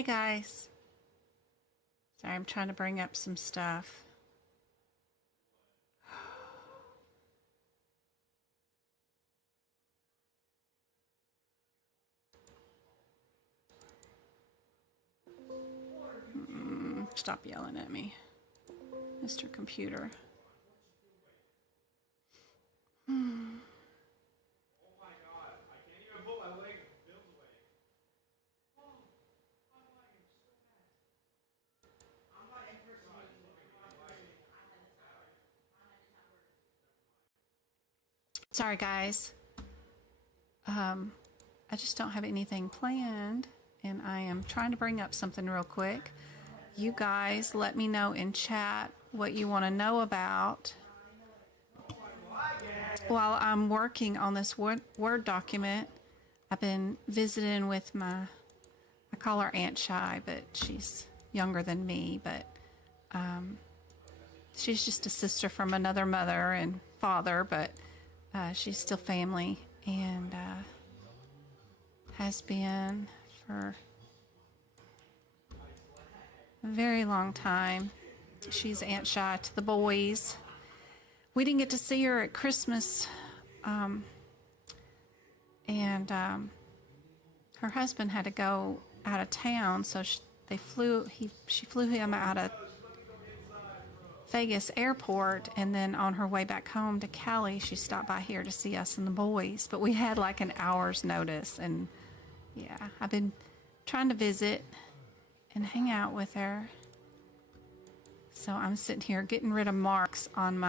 Hey guys. Sorry, I'm trying to bring up some stuff. Stop yelling at me, Mr. Computer. Sorry guys. I just don't have anything planned, and I am trying to bring up something real quick. You guys let me know in chat what you want to know about while I'm working on this Word document. I've been visiting with I call her Aunt Shy, but she's younger than me, but she's just a sister from another mother and father, but she's still family, and has been for a very long time. She's Aunt Shy to the boys. We didn't get to see her at Christmas, and her husband had to go out of town, so she flew him out of Vegas airport, and then on her way back home to Cali, she stopped by here to see us and the boys. But we had like an hour's notice, and yeah, I've been trying to visit and hang out with her. So I'm sitting here getting rid of marks on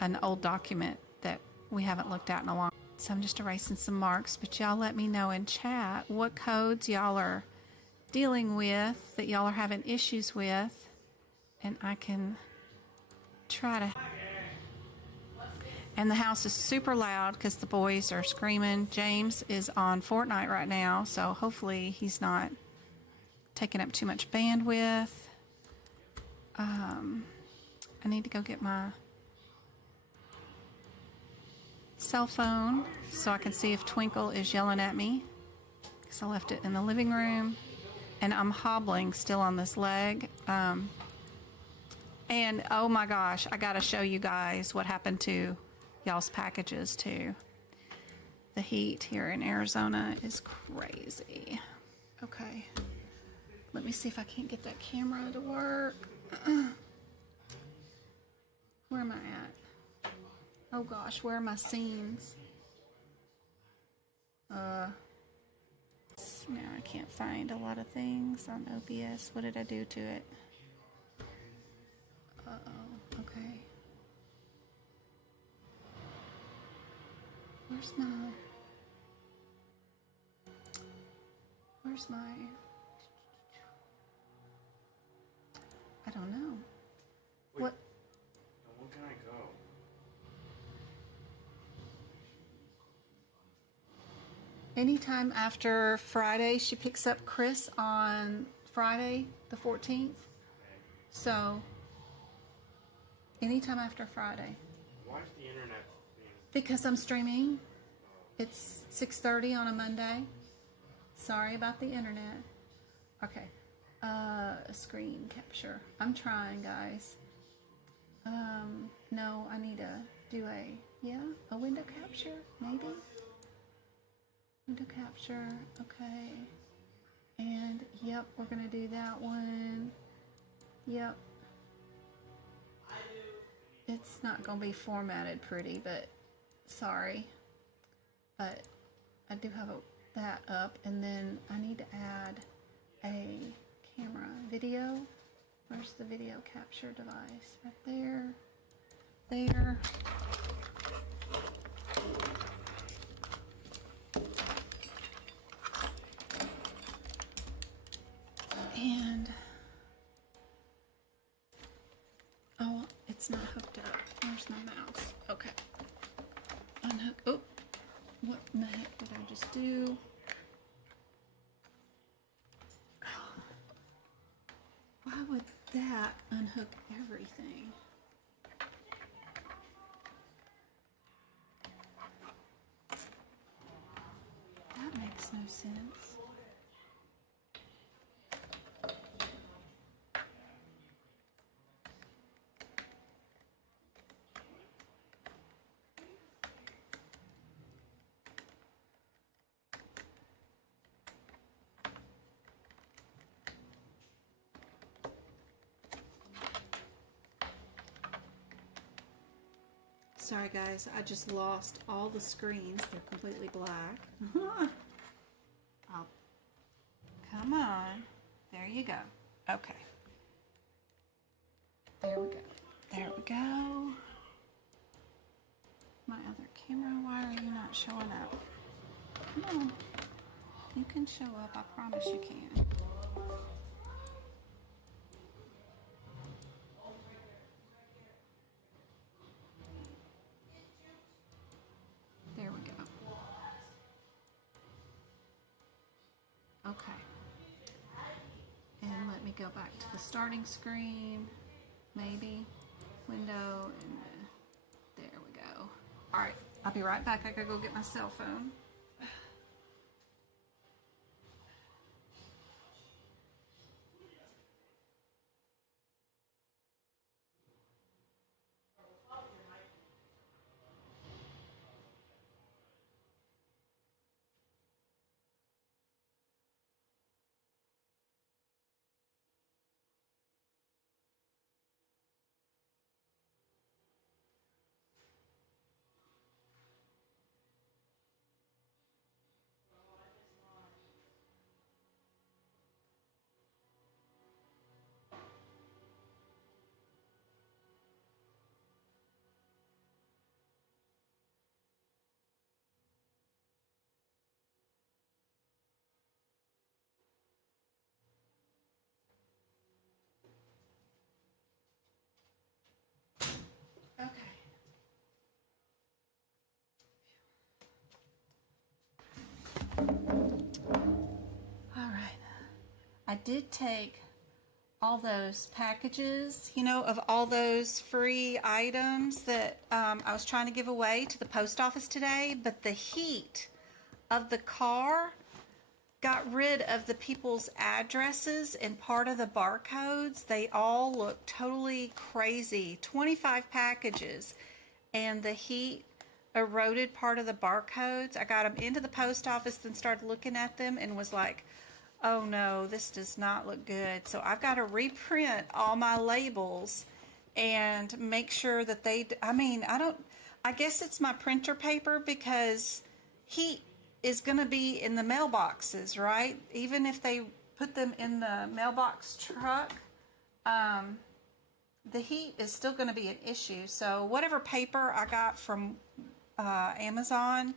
an old document that we haven't looked at in a long time. So I'm just erasing some marks, but y'all let me know in chat what codes y'all are dealing with, that y'all are having issues with, and I can try to. And the house is super loud because the boys are screaming. James is on Fortnite right now, so hopefully he's not taking up too much bandwidth. I need to go get my cell phone so I can see if Twinkle is yelling at me, because I left it in the living room, and I'm hobbling still on this leg. And oh my gosh, I gotta show you guys what happened to y'all's packages too. The heat here in Arizona is crazy. Okay, let me see if I can't get that camera to work. Where am I at? Oh gosh, where are my scenes? Now I can't find a lot of things on OBS. What did I do to it? Uh-oh, okay. Where's my, I don't know. Wait, what? When can I go? Anytime after Friday. She picks up Chris on Friday the 14th. So anytime after Friday. Why is the internet being... Because I'm streaming. It's 6:30 on a Monday. Sorry about the internet. Okay. Screen capture. I'm trying, guys. No, I need to do a window capture, maybe? Window capture, okay. And, yep, we're gonna do that one. Yep. It's not gonna be formatted pretty, but sorry. But I do have that up, and then I need to add a camera video. Where's the video capture device? Right there. There. And oh, it's not hooked up. Where's my mouse? Okay. Unhook. Oh, what in the heck did I just do? Why would that unhook everything? That makes no sense. Sorry guys, I just lost all the screens. They're completely black. Oh, come on. There you go. Okay. There we go. There we go. My other camera, why are you not showing up? Come on. You can show up, I promise you can. There we go. Okay. And let me go back to the starting screen, maybe. Window, and there we go. All right, I'll be right back. I gotta go get my cell phone. Okay. All right. I did take all those packages, you know, of all those free items that I was trying to give away to the post office today, but the heat of the car got rid of the people's addresses and part of the barcodes. They all look totally crazy. 25 packages, and the heat eroded part of the barcodes. I got them into the post office, then started looking at them and was like, oh no, this does not look good. So I've got to reprint all my labels and make sure that I guess it's my printer paper, because heat is going to be in the mailboxes, right? Even if they put them in the mailbox truck, the heat is still going to be an issue. So whatever paper I got from Amazon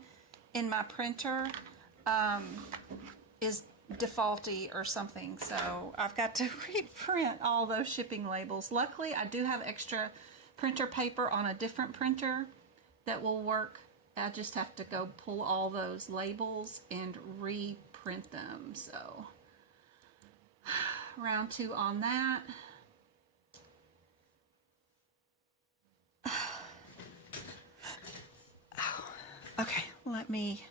in my printer is defaulty or something. So I've got to reprint all those shipping labels. Luckily, I do have extra printer paper on a different printer that will work. I just have to go pull all those labels and reprint them. So round 2 on that. Okay, let me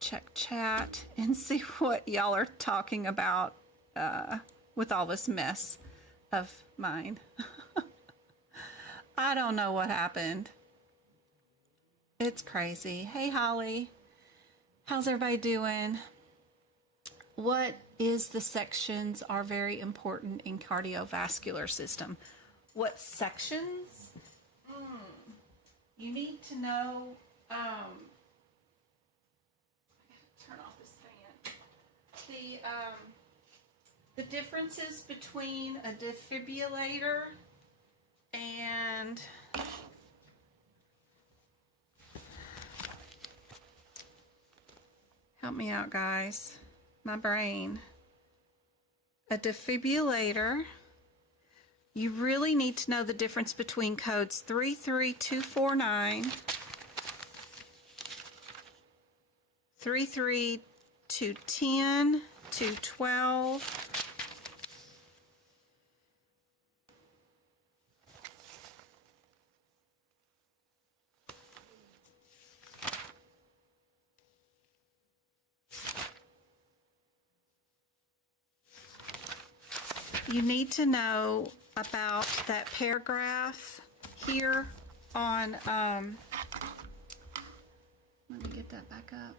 check chat and see what y'all are talking about with all this mess of mine. I don't know what happened. It's crazy. Hey, Holly. How's everybody doing? What is the sections are very important in cardiovascular system? What sections? You need to know. I gotta turn off this fan. The differences between a defibrillator and help me out, guys. My brain. A defibrillator. You really need to know the difference between codes 33249, 33210, 212. You need to know about that paragraph here on, let me get that back up.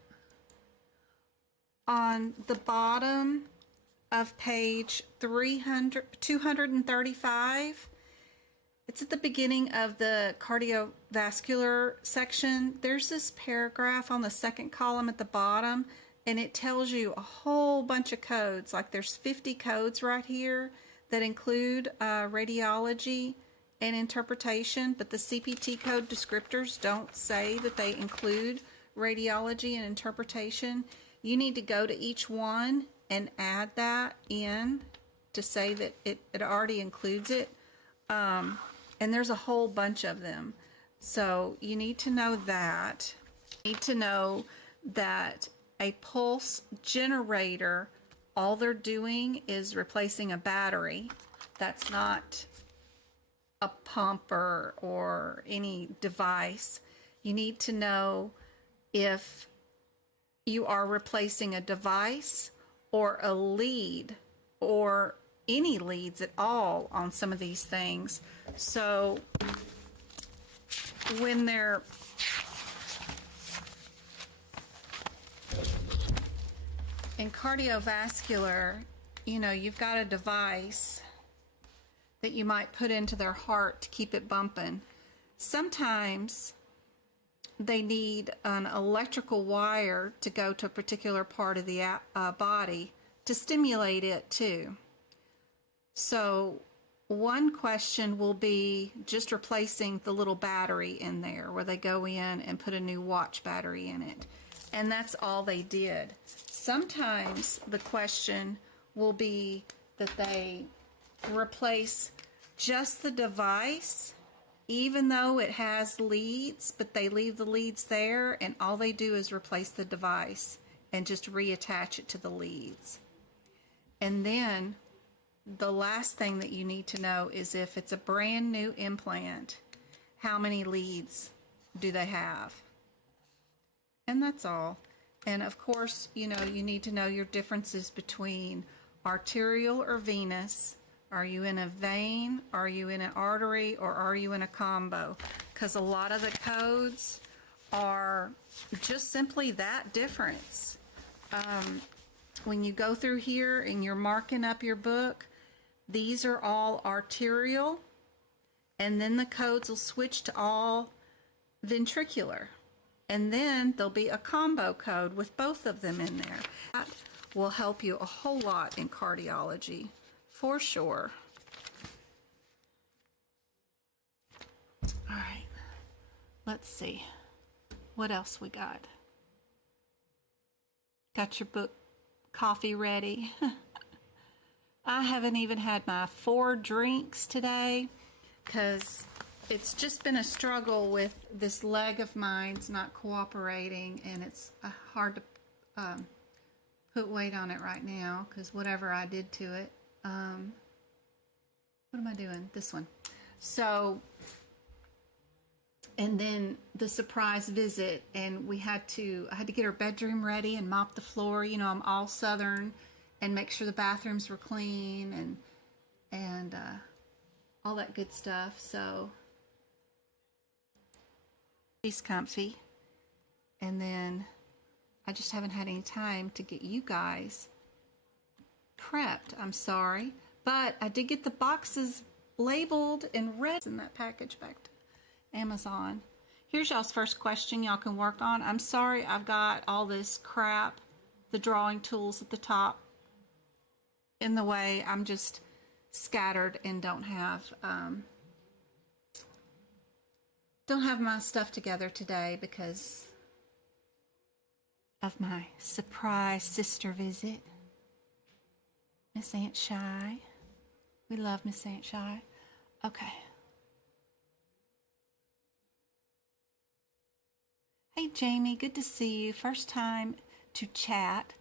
On the bottom of page 235, it's at the beginning of the cardiovascular section. There's this paragraph on the second column at the bottom, and it tells you a whole bunch of codes. Like there's 50 codes right here that include radiology and interpretation, but the CPT code descriptors don't say that they include radiology and interpretation. You need to go to each one and add that in to say that it already includes it. And there's a whole bunch of them. So you need to know that. You need to know that a pulse generator, all they're doing is replacing a battery. That's not a pump or any device. You need to know if you are replacing a device or a lead or any leads at all on some of these things. So when they're in cardiovascular, you know, you've got a device that you might put into their heart to keep it bumping. Sometimes they need an electrical wire to go to a particular part of the body to stimulate it too. So one question will be just replacing the little battery in there where they go in and put a new watch battery in it. And that's all they did. Sometimes the question will be that they replace just the device, even though it has leads, but they leave the leads there and all they do is replace the device and just reattach it to the leads. And then the last thing that you need to know is if it's a brand new implant, how many leads do they have? And that's all. And of course, you know, you need to know your differences between arterial or venous. Are you in a vein? Are you in an artery? Or are you in a combo? Because a lot of the codes are just simply that difference. When you go through here and you're marking up your book, these are all arterial, and then the codes will switch to all ventricular. And then there'll be a combo code with both of them in there. That will help you a whole lot in cardiology, for sure. All right, let's see. What else we got? Got your book coffee ready? I haven't even had my 4 drinks today because it's just been a struggle with this leg of mine's not cooperating, and it's hard to put weight on it right now because whatever I did to it. What am I doing? This one. So, and then the surprise visit, and I had to get her bedroom ready and mop the floor. You know, I'm all Southern, and make sure the bathrooms were clean and all that good stuff. So she's comfy, and then I just haven't had any time to get you guys prepped. I'm sorry, but I did get the boxes labeled and read in that package back to Amazon. Here's y'all's first question y'all can work on. I'm sorry I've got all this crap, the drawing tools at the top, in the way. I'm just scattered and don't have my stuff together today because of my surprise sister visit. Miss Aunt Shy. We love Miss Aunt Shy. Okay. Hey Jamie, good to see you. First time to chat.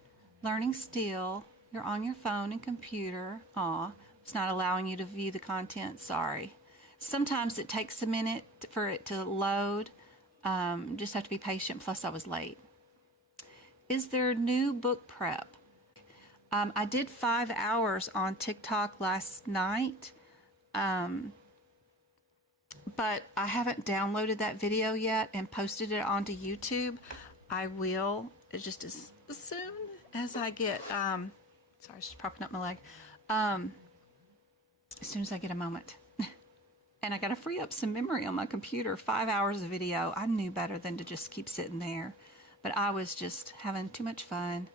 Learning still. You're on your phone and computer. Aw, it's not allowing you to view the content. Sorry. Sometimes it takes a minute for it to load. Just have to be patient. Plus I was late. Is there new book prep? I did 5 hours on TikTok last night, but I haven't downloaded that video yet and posted it onto YouTube. I will, just as soon as I get, sorry, I was just propping up my leg, as soon as I get a moment. and I got to free up some memory on my computer. 5 hours of video. I knew better than to just keep sitting there, but I was just having too much fun.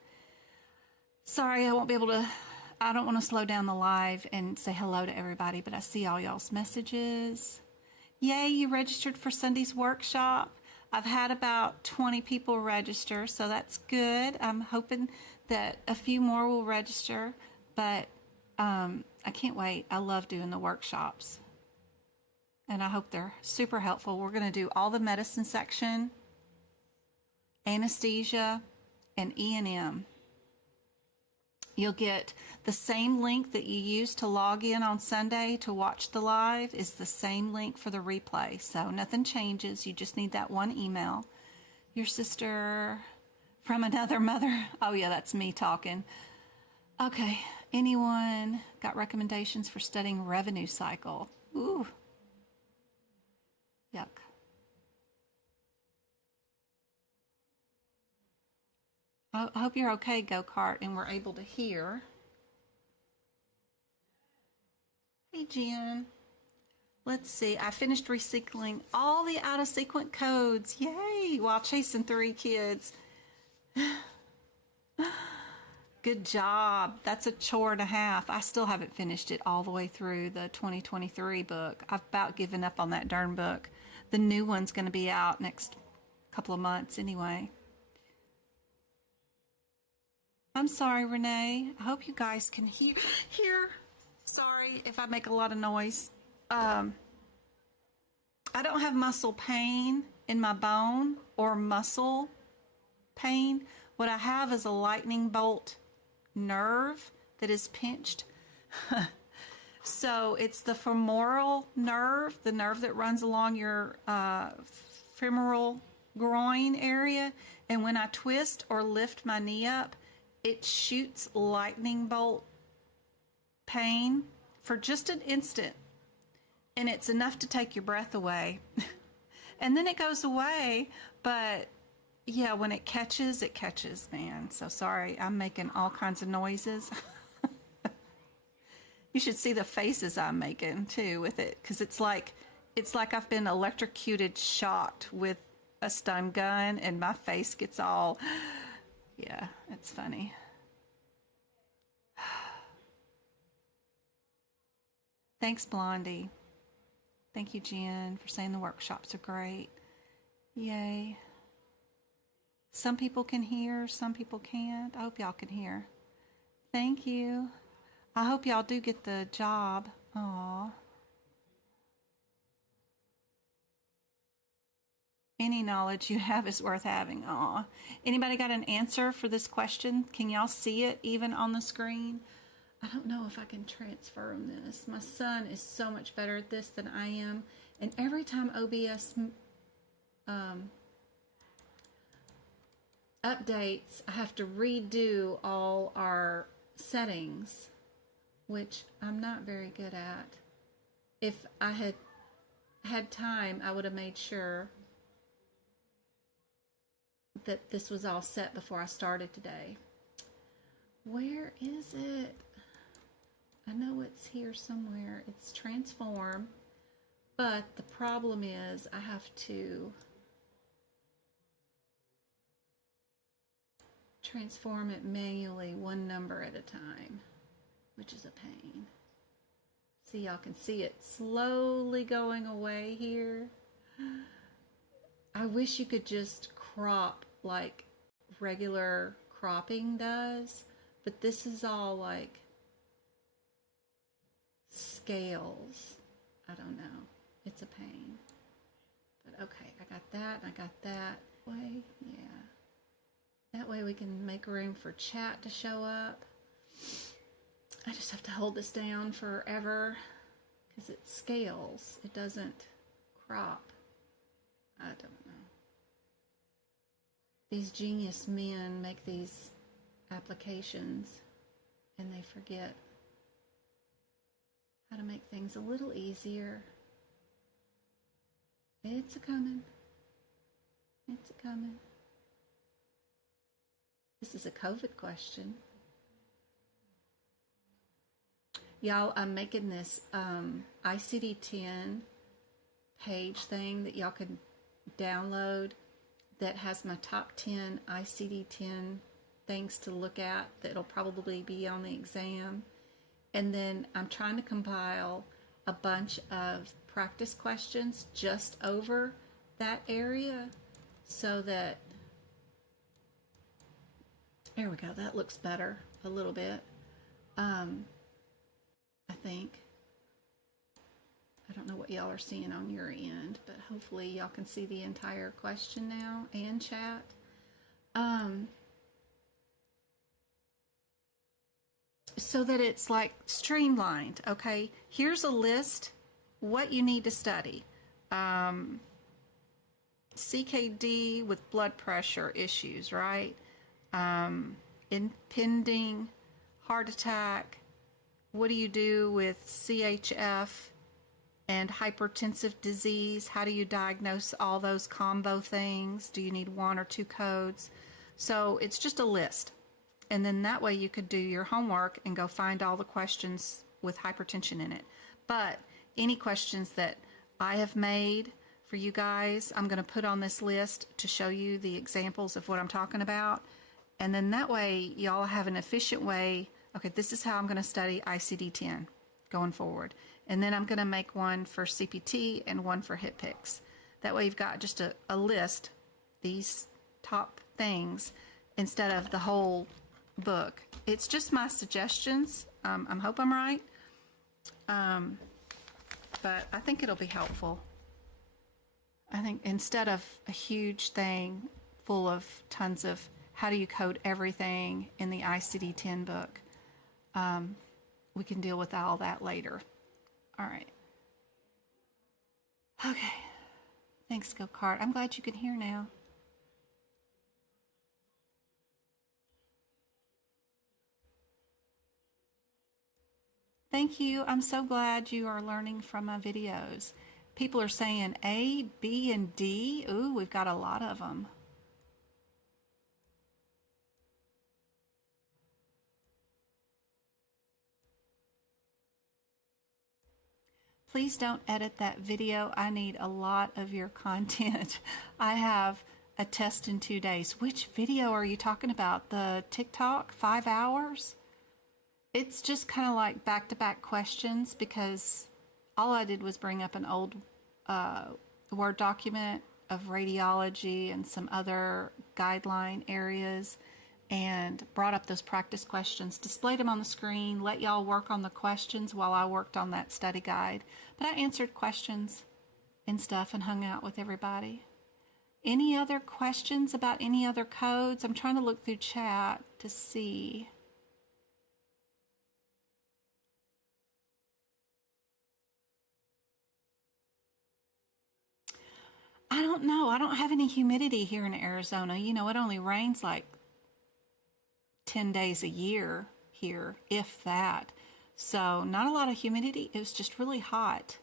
Sorry, I won't be able to. I don't want to slow down the live and say hello to everybody, but I see all y'all's messages. Yay, you registered for Sunday's workshop. I've had about 20 people register, so that's good. I'm hoping that a few more will register, but I can't wait. I love doing the workshops, and I hope they're super helpful. We're going to do all the medicine section, anesthesia, and E&M. You'll get the same link that you used to log in on Sunday to watch the live is the same link for the replay. So nothing changes. You just need that one email. Your sister from another mother. Oh yeah, that's me talking. Okay. Anyone got recommendations for studying revenue cycle? Ooh. Yuck. I hope you're okay, Go-Kart, and we're able to hear. Hey, Jen. Let's see. I finished recycling all the out-of-sequence codes. Yay! While chasing 3 kids. Good job. That's a chore and a half. I still haven't finished it all the way through the 2023 book. I've about given up on that darn book. The new one's going to be out next couple of months anyway. I'm sorry, Renee. I hope you guys can hear. Sorry if I make a lot of noise. I don't have muscle pain in my bone or muscle pain. What I have is a lightning bolt nerve that is pinched. So it's the femoral nerve, the nerve that runs along your femoral groin area. And when I twist or lift my knee up, it shoots lightning bolt pain for just an instant, and it's enough to take your breath away. And then it goes away, but yeah, when it catches, man. So sorry, I'm making all kinds of noises. You should see the faces I'm making too with it, because it's like I've been electrocuted, shocked with a stun gun, and my face gets all... Yeah, it's funny. Thanks, Blondie. Thank you, Jen, for saying the workshops are great. Yay. Some people can hear, some people can't. I hope y'all can hear. Thank you. I hope y'all do get the job. Aw. Any knowledge you have is worth having. Aw. Anybody got an answer for this question? Can y'all see it even on the screen? I don't know if I can transfer them this. My son is so much better at this than I am. And every time OBS updates, I have to redo all our settings, which I'm not very good at. If I had had time, I would have made sure that this was all set before I started today. Where is it? I know it's here somewhere. It's transform, but the problem is I have to transform it manually, one number at a time, which is a pain. See, y'all can see it slowly going away here. I wish you could just crop like regular cropping does, but this is all like scales. I don't know. It's a pain. But okay, I got that, I got that. Way, yeah. That way we can make room for chat to show up. I just have to hold this down forever because it scales. It doesn't crop. I don't know. These genius men make these applications and they forget how to make things a little easier. It's a coming. It's a coming. This is a COVID question. Y'all, I'm making this ICD-10 page thing that y'all can download that has my top 10 ICD-10 things to look at that'll probably be on the exam. And then I'm trying to compile a bunch of practice questions just over that area so that, there we go, that looks better a little bit. I think. I don't know what y'all are seeing on your end, but hopefully y'all can see the entire question now and chat. So that it's like streamlined, okay? Here's a list, what you need to study. CKD with blood pressure issues, right? Impending heart attack. What do you do with CHF and hypertensive disease? How do you diagnose all those combo things? Do you need 1 or 2 codes? So it's just a list. And then that way you could do your homework and go find all the questions with hypertension in it. But any questions that I have made for you guys, I'm going to put on this list to show you the examples of what I'm talking about. And then that way y'all have an efficient way. Okay, this is how I'm going to study ICD-10 going forward. And then I'm going to make one for CPT and one for hip picks. That way you've got just a list, these top things, instead of the whole book. It's just my suggestions. I hope I'm right. But I think it'll be helpful. I think instead of a huge thing full of tons of how do you code everything in the ICD-10 book, we can deal with all that later. All right. Okay. Thanks, Go-Kart. I'm glad you can hear now. Thank you. I'm so glad you are learning from my videos. People are saying A, B, and D. Ooh, we've got a lot of them. Please don't edit that video. I need a lot of your content. I have a test in 2 days. Which video are you talking about? The TikTok 5 hours? It's just kind of like back-to-back questions because all I did was bring up an old Word document of radiology and some other guideline areas and brought up those practice questions, displayed them on the screen, let y'all work on the questions while I worked on that study guide. But I answered questions and stuff and hung out with everybody. Any other questions about any other codes? I'm trying to look through chat to see. I don't know. I don't have any humidity here in Arizona. You know, it only rains like 10 days a year here, if that. So not a lot of humidity. It was just really hot.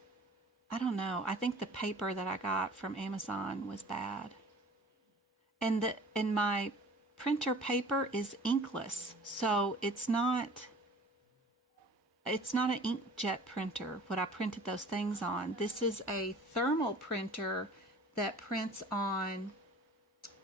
I don't know. I think the paper that I got from Amazon was bad. And my printer paper is inkless. So it's not an inkjet printer, what I printed those things on. This is a thermal printer that prints on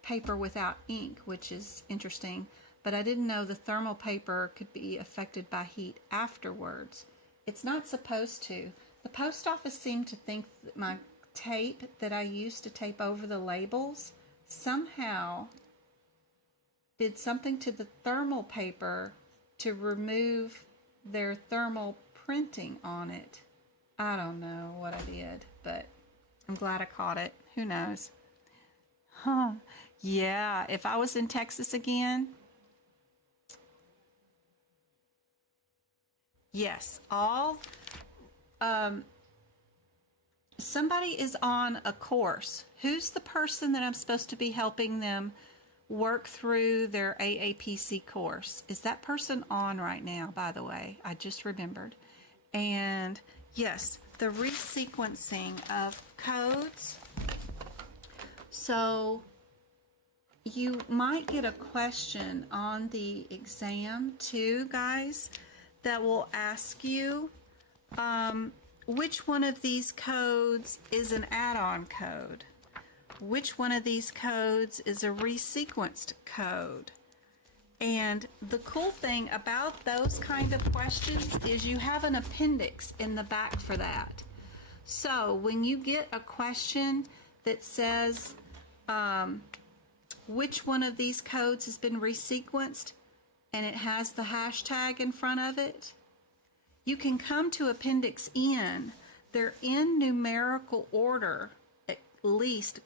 paper without ink, which is interesting. But I didn't know the thermal paper could be affected by heat afterwards. It's not supposed to. The post office seemed to think that my tape that I used to tape over the labels somehow did something to the thermal paper to remove their thermal printing on it. I don't know what I did, but I'm glad I caught it. Who knows? Huh. Yeah, if I was in Texas again, yes, somebody is on a course. Who's the person that I'm supposed to be helping them work through their AAPC course? Is that person on right now, by the way? I just remembered. And yes, the resequencing of codes. So you might get a question on the exam too, guys, that will ask you which one of these codes is an add-on code? Which one of these codes is a resequenced code? And the cool thing about those kind of questions is you have an appendix in the back for that. So when you get a question that says, which one of these codes has been resequenced, and it has the hashtag in front of it, you can come to Appendix N. They're in numerical order, at least,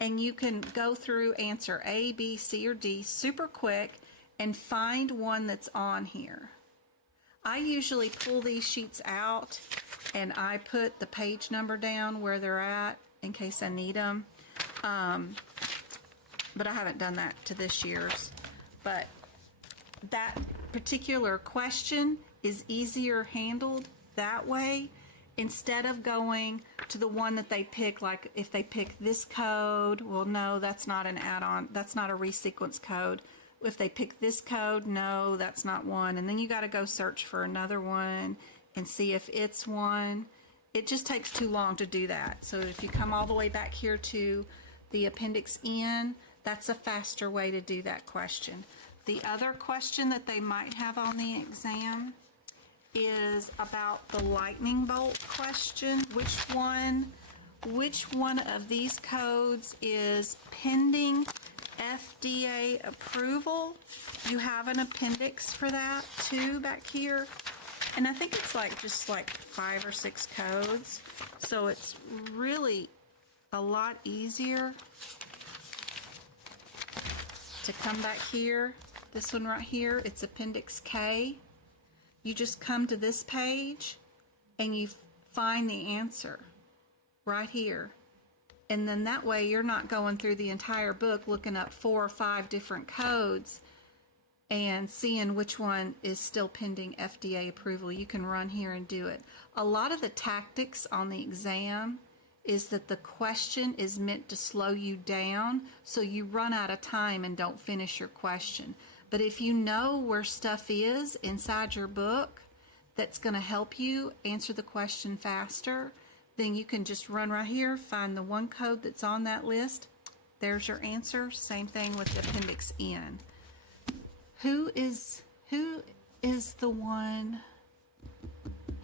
and you can go through answer A, B, C, or D super quick and find one that's on here. I usually pull these sheets out and I put the page number down where they're at in case I need them. But I haven't done that to this year's. But that particular question is easier handled that way instead of going to the one that they pick. Like if they pick this code, well, no, that's not an add-on. That's not a resequence code. If they pick this code, no, that's not one. And then you got to go search for another one and see if it's one. It just takes too long to do that. So if you come all the way back here to the Appendix N, that's a faster way to do that question. The other question that they might have on the exam is about the lightning bolt question. Which one of these codes is pending FDA approval? You have an appendix for that too back here. And I think it's just 5 or 6 codes. So it's really a lot easier to come back here. This one right here, it's Appendix K. You just come to this page and you find the answer right here. And then that way you're not going through the entire book looking up 4 or 5 different codes and seeing which one is still pending FDA approval. You can run here and do it. A lot of the tactics on the exam is that the question is meant to slow you down so you run out of time and don't finish your question. But if you know where stuff is inside your book that's going to help you answer the question faster, then you can just run right here, find the one code that's on that list. There's your answer. Same thing with the Appendix N. Who is the one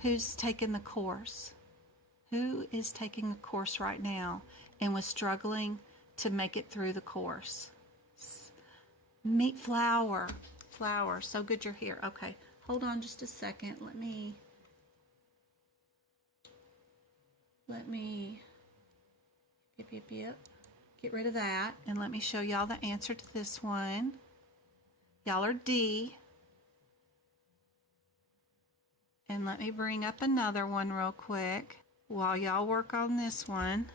who's taken the course? Who is taking a course right now and was struggling to make it through the course? Meet Flower. Flower, so good you're here. Okay, hold on just a second. Let me get rid of that, and let me show y'all the answer to this one. Y'all are D. And let me bring up another one real quick. While y'all work on this one,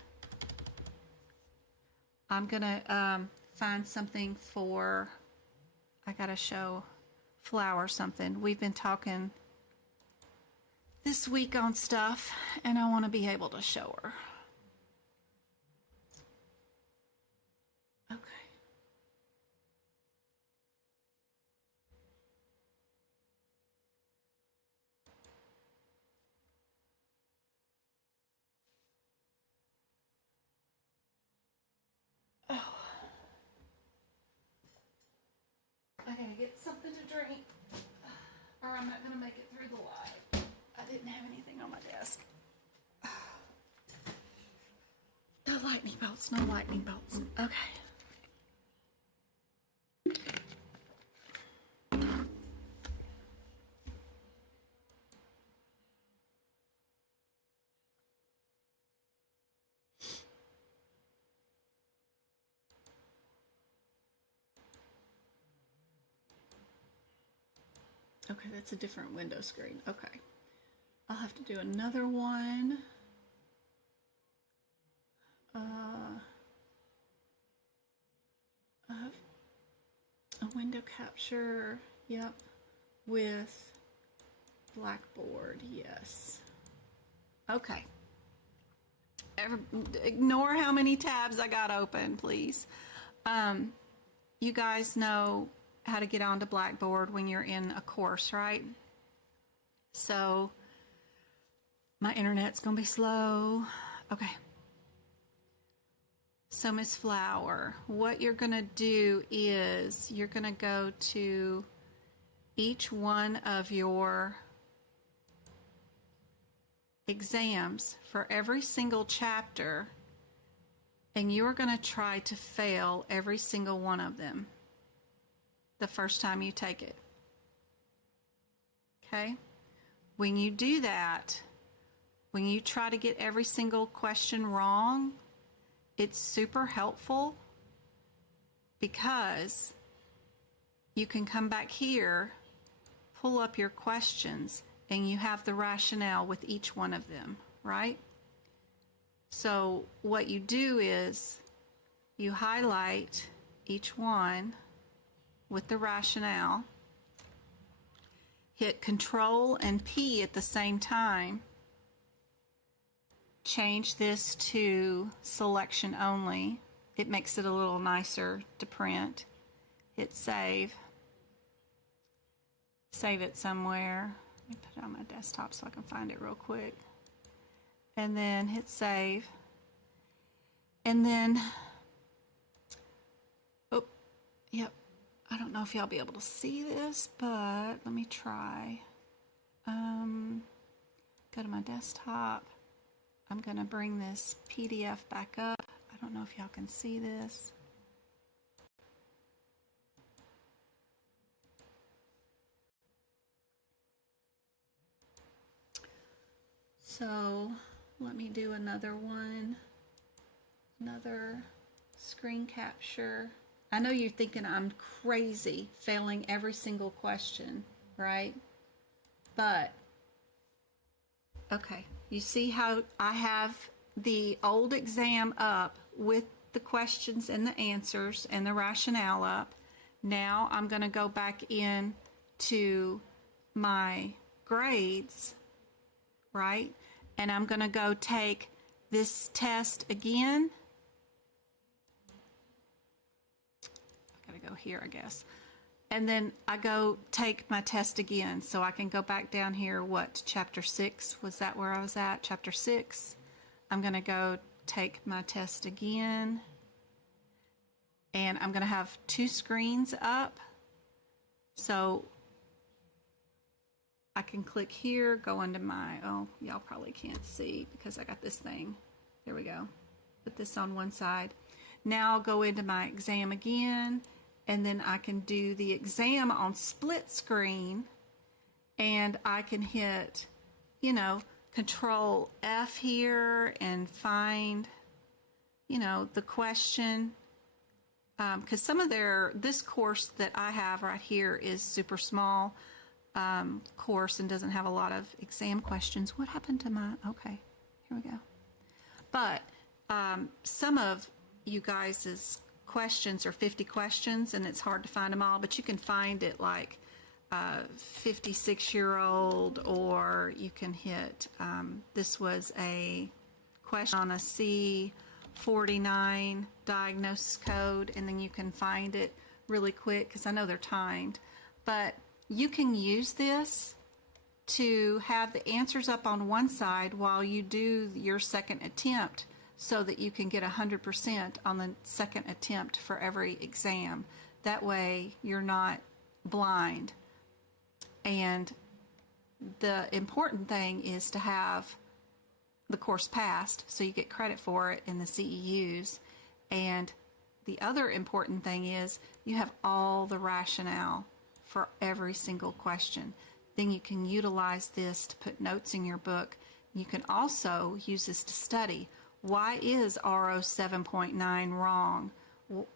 I'm gonna find something for, I gotta show Flower something. We've been talking this week on stuff, and I want to be able to show her. Okay. I gotta get something to drink, or I'm not gonna make it through the live. I didn't have anything on my desk. No lightning bolts, no lightning bolts. Okay. Okay, that's a different window screen. Okay. I'll have to do another one. A window capture, yep, with Blackboard, yes. Okay. Ignore how many tabs I got open, please. You guys know how to get onto Blackboard when you're in a course, right? So My internet's gonna be slow. Okay. So Miss Flower, what you're gonna do is you're gonna go to each one of your exams for every single chapter, and you're going to try to fail every single one of them the first time you take it. Okay? When you do that, when you try to get every single question wrong, it's super helpful because you can come back here, pull up your questions, and you have the rationale with each one of them, right? So what you do is you highlight each one with the rationale, hit Control and P at the same time, change this to selection only. It makes it a little nicer to print. Hit Save. Save it somewhere. Let me put it on my desktop so I can find it real quick. And then hit Save. And then, oh, yep. I don't know if y'all be able to see this, but let me try. Go to my desktop. I'm going to bring this PDF back up. I don't know if y'all can see this. So let me do another one, another screen capture. I know you're thinking I'm crazy failing every single question, right? But, okay, you see how I have the old exam up with the questions and the answers and the rationale up. Now I'm going to go back in to my grades, right? And I'm going to go take this test again. I got to go here, I guess. And then I go take my test again. So I can go back down here, what, chapter 6? Was that where I was at? Chapter 6. I'm going to go take my test again. And I'm going to have 2 screens up. So I can click here, go into my, oh, y'all probably can't see because I got this thing. There we go. Put this on one side. Now I'll go into my exam again, and then I can do the exam on split screen, and I can hit, you know, Control F here and find, you know, the question. Because some of this course that I have right here is super small. Course and doesn't have a lot of exam questions. What happened to my, okay, here we go. But some of you guys' questions are 50 questions and it's hard to find them all, but you can find it like 56-year-old, or you can hit, this was a question on a C49 diagnosis code, and then you can find it really quick because I know they're timed. But you can use this to have the answers up on one side while you do your second attempt so that you can get 100% on the second attempt for every exam. That way you're not blind. And the important thing is to have the course passed so you get credit for it in the CEUs. And the other important thing is you have all the rationale for every single question. Then you can utilize this to put notes in your book. You can also use this to study. Why is RO 7.9 wrong?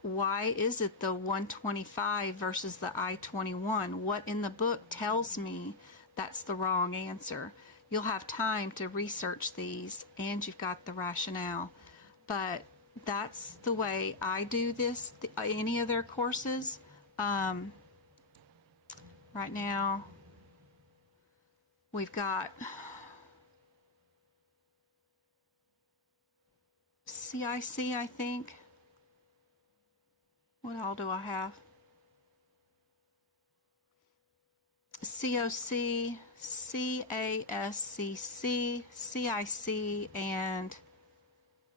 Why is it the 125 versus the I-21? What in the book tells me that's the wrong answer? You'll have time to research these, and you've got the rationale. But that's the way I do this. Any of their courses, right now, we've got CIC, I think. What all do I have? COC, CASCC, CIC, and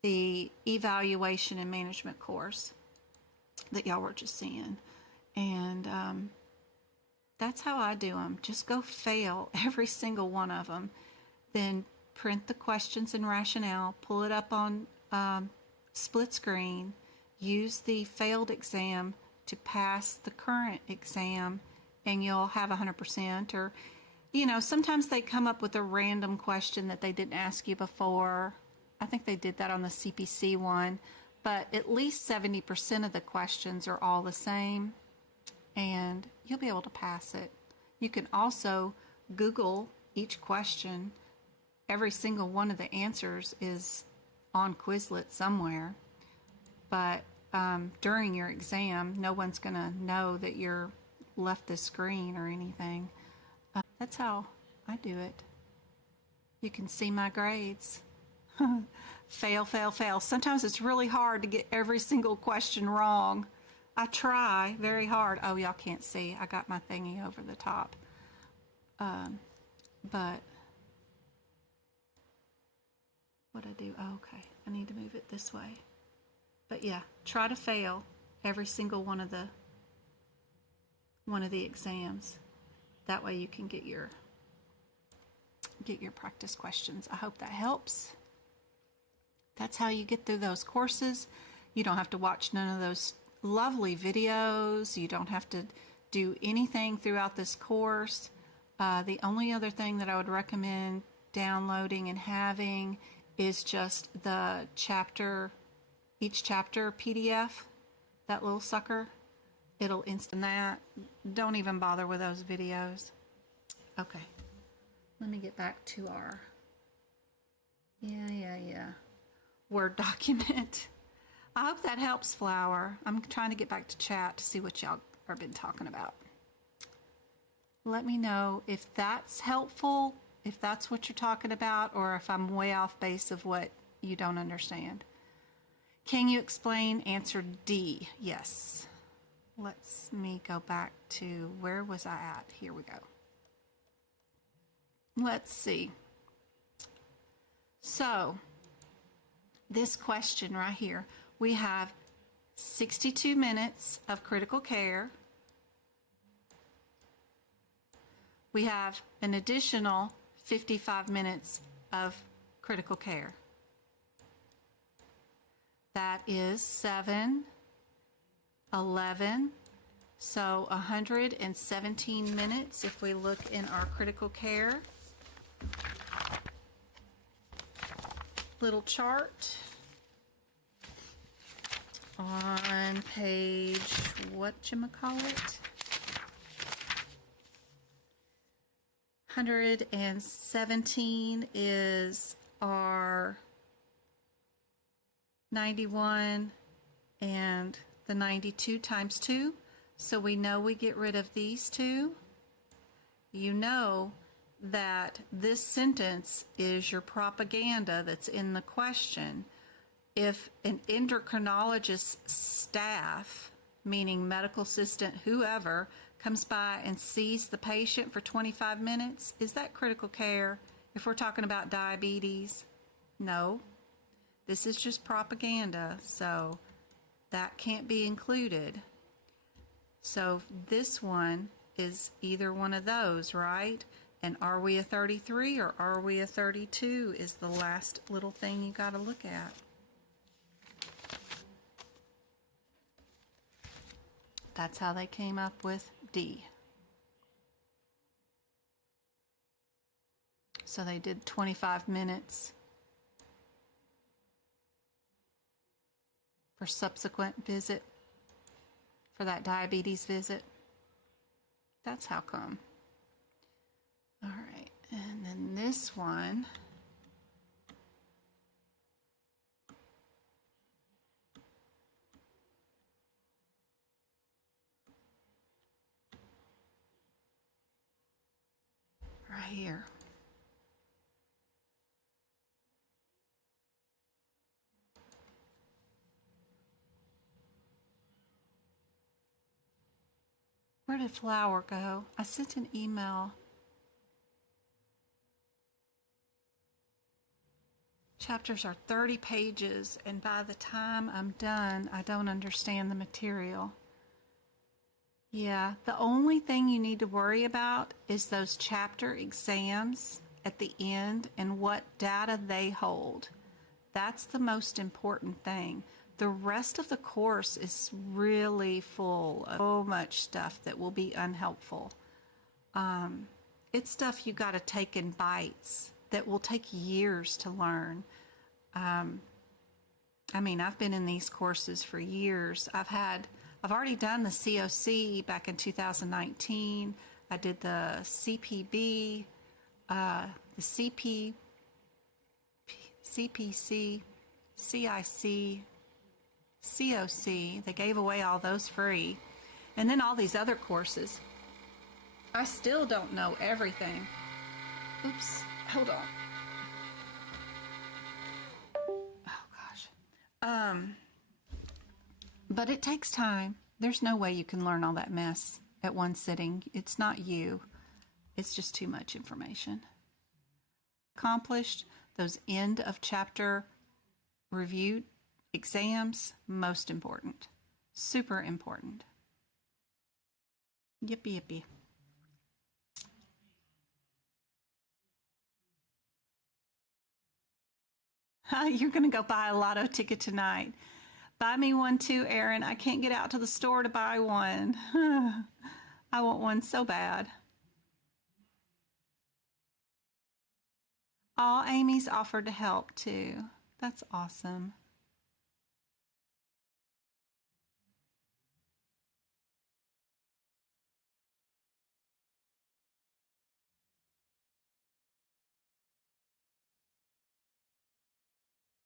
the Evaluation and Management course that y'all were just seeing. And that's how I do them. Just go fail every single one of them. Then print the questions and rationale, pull it up on split screen, use the failed exam to pass the current exam, and you'll have 100%. Or, sometimes they come up with a random question that they didn't ask you before. I think they did that on the CPC one, but at least 70% of the questions are all the same, and you'll be able to pass it. You can also Google each question. Every single one of the answers is on Quizlet somewhere, but during your exam, no one's going to know that you're left the screen or anything. That's how I do it. You can see my grades. Fail, fail, fail. Sometimes it's really hard to get every single question wrong. I try very hard. Oh, y'all can't see. I got my thingy over the top. But what'd I do? Oh, okay. I need to move it this way. But yeah, try to fail every single one of the exams. That way you can get your practice questions. I hope that helps. That's how you get through those courses. You don't have to watch none of those lovely videos. You don't have to do anything throughout this course. The only other thing that I would recommend downloading and having is just the each chapter PDF, that little sucker. It'll instant that. Don't even bother with those videos. Okay, let me get back to our, Word document. I hope that helps, Flower. I'm trying to get back to chat to see what y'all have been talking about. Let me know if that's helpful, if that's what you're talking about, or if I'm way off base of what you don't understand. Can you explain answer D? Yes. Let me go back to, where was I at? Here we go. Let's see. So, this question right here, we have 62 minutes of critical care. We have an additional 55 minutes of critical care. That is 7, 11, so 117 minutes if we look in our critical care little chart on page, whatchamacallit, 117 is our 91 and the 92 times 2. So we know we get rid of these two. You know that this sentence is your propaganda that's in the question. If an endocrinologist staff, meaning medical assistant, whoever, comes by and sees the patient for 25 minutes, is that critical care? If we're talking about diabetes, no. This is just propaganda, so that can't be included. So this one is either one of those, right? And are we a 33 or are we a 32 is the last little thing you got to look at. That's how they came up with D. So they did 25 minutes for subsequent visit, for that diabetes visit. That's how come. All right, and then this one, right here. Where did Flower go? I sent an email. chapters are 30 pages, and by the time I'm done, I don't understand the material. Yeah, the only thing you need to worry about is those chapter exams at the end and what data they hold. That's the most important thing. The rest of the course is really full of so much stuff that will be unhelpful. It's stuff you got to take in bites that will take years to learn. I mean, I've been in these courses for years. I've already done the COC back in 2019. I did the CPB, the CPC, CIC, COC. They gave away all those free. And then all these other courses. I still don't know everything. Oops, hold on. Oh gosh. But it takes time. There's no way you can learn all that mess at one sitting. It's not you. It's just too much information. Accomplished, those end of chapter review exams, most important. Super important. Yippee yippee. You're going to go buy a lotto ticket tonight. Buy me one too, Erin. I can't get out to the store to buy one. I want one so bad. All Amy's offered to help too. That's awesome.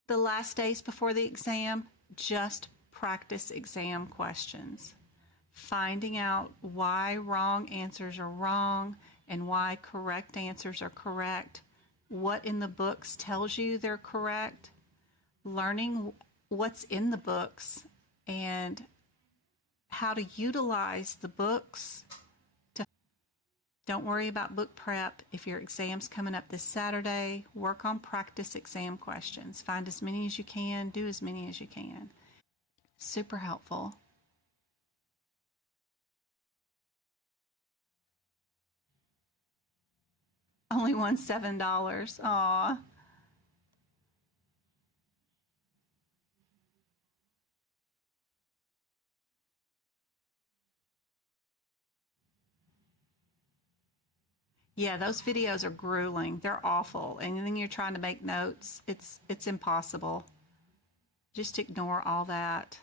The last days before the exam, just practice exam questions. Finding out why wrong answers are wrong and why correct answers are correct. What in the books tells you they're correct. Learning what's in the books and how to utilize the books. Don't worry about book prep. If your exam's coming up this Saturday, work on practice exam questions. Find as many as you can, do as many as you can. Super helpful. Only won $7. Aw. Yeah, those videos are grueling. They're awful. And then you're trying to make notes. It's impossible. Just ignore all that.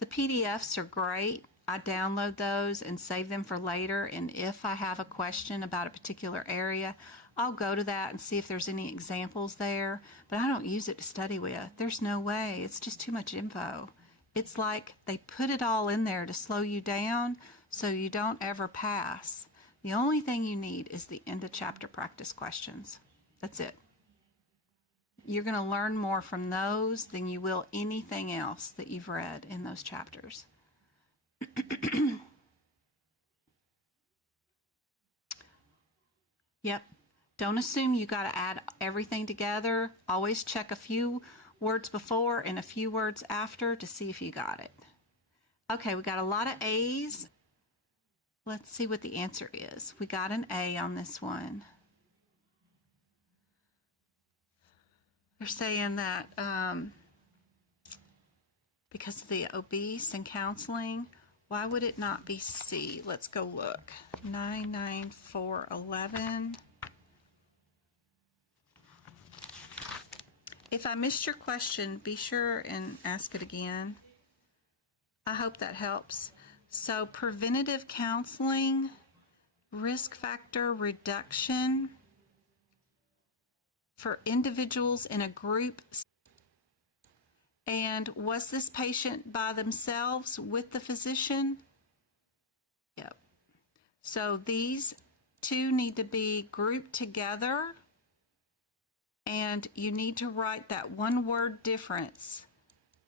The PDFs are great. I download those and save them for later. And if I have a question about a particular area, I'll go to that and see if there's any examples there. But I don't use it to study with. There's no way. It's just too much info. It's like they put it all in there to slow you down so you don't ever pass. The only thing you need is the end of chapter practice questions. That's it. You're going to learn more from those than you will anything else that you've read in those chapters. Yep. Don't assume you got to add everything together. Always check a few words before and a few words after to see if you got it. Okay, we got a lot of A's. Let's see what the answer is. We got an A on this one. They're saying that because of the obese and counseling, why would it not be C? Let's go look. 99411. If I missed your question, be sure and ask it again. I hope that helps. So preventative counseling, risk factor reduction for individuals in a group. And was this patient by themselves with the physician? Yep. So these two need to be grouped together, and you need to write that one word difference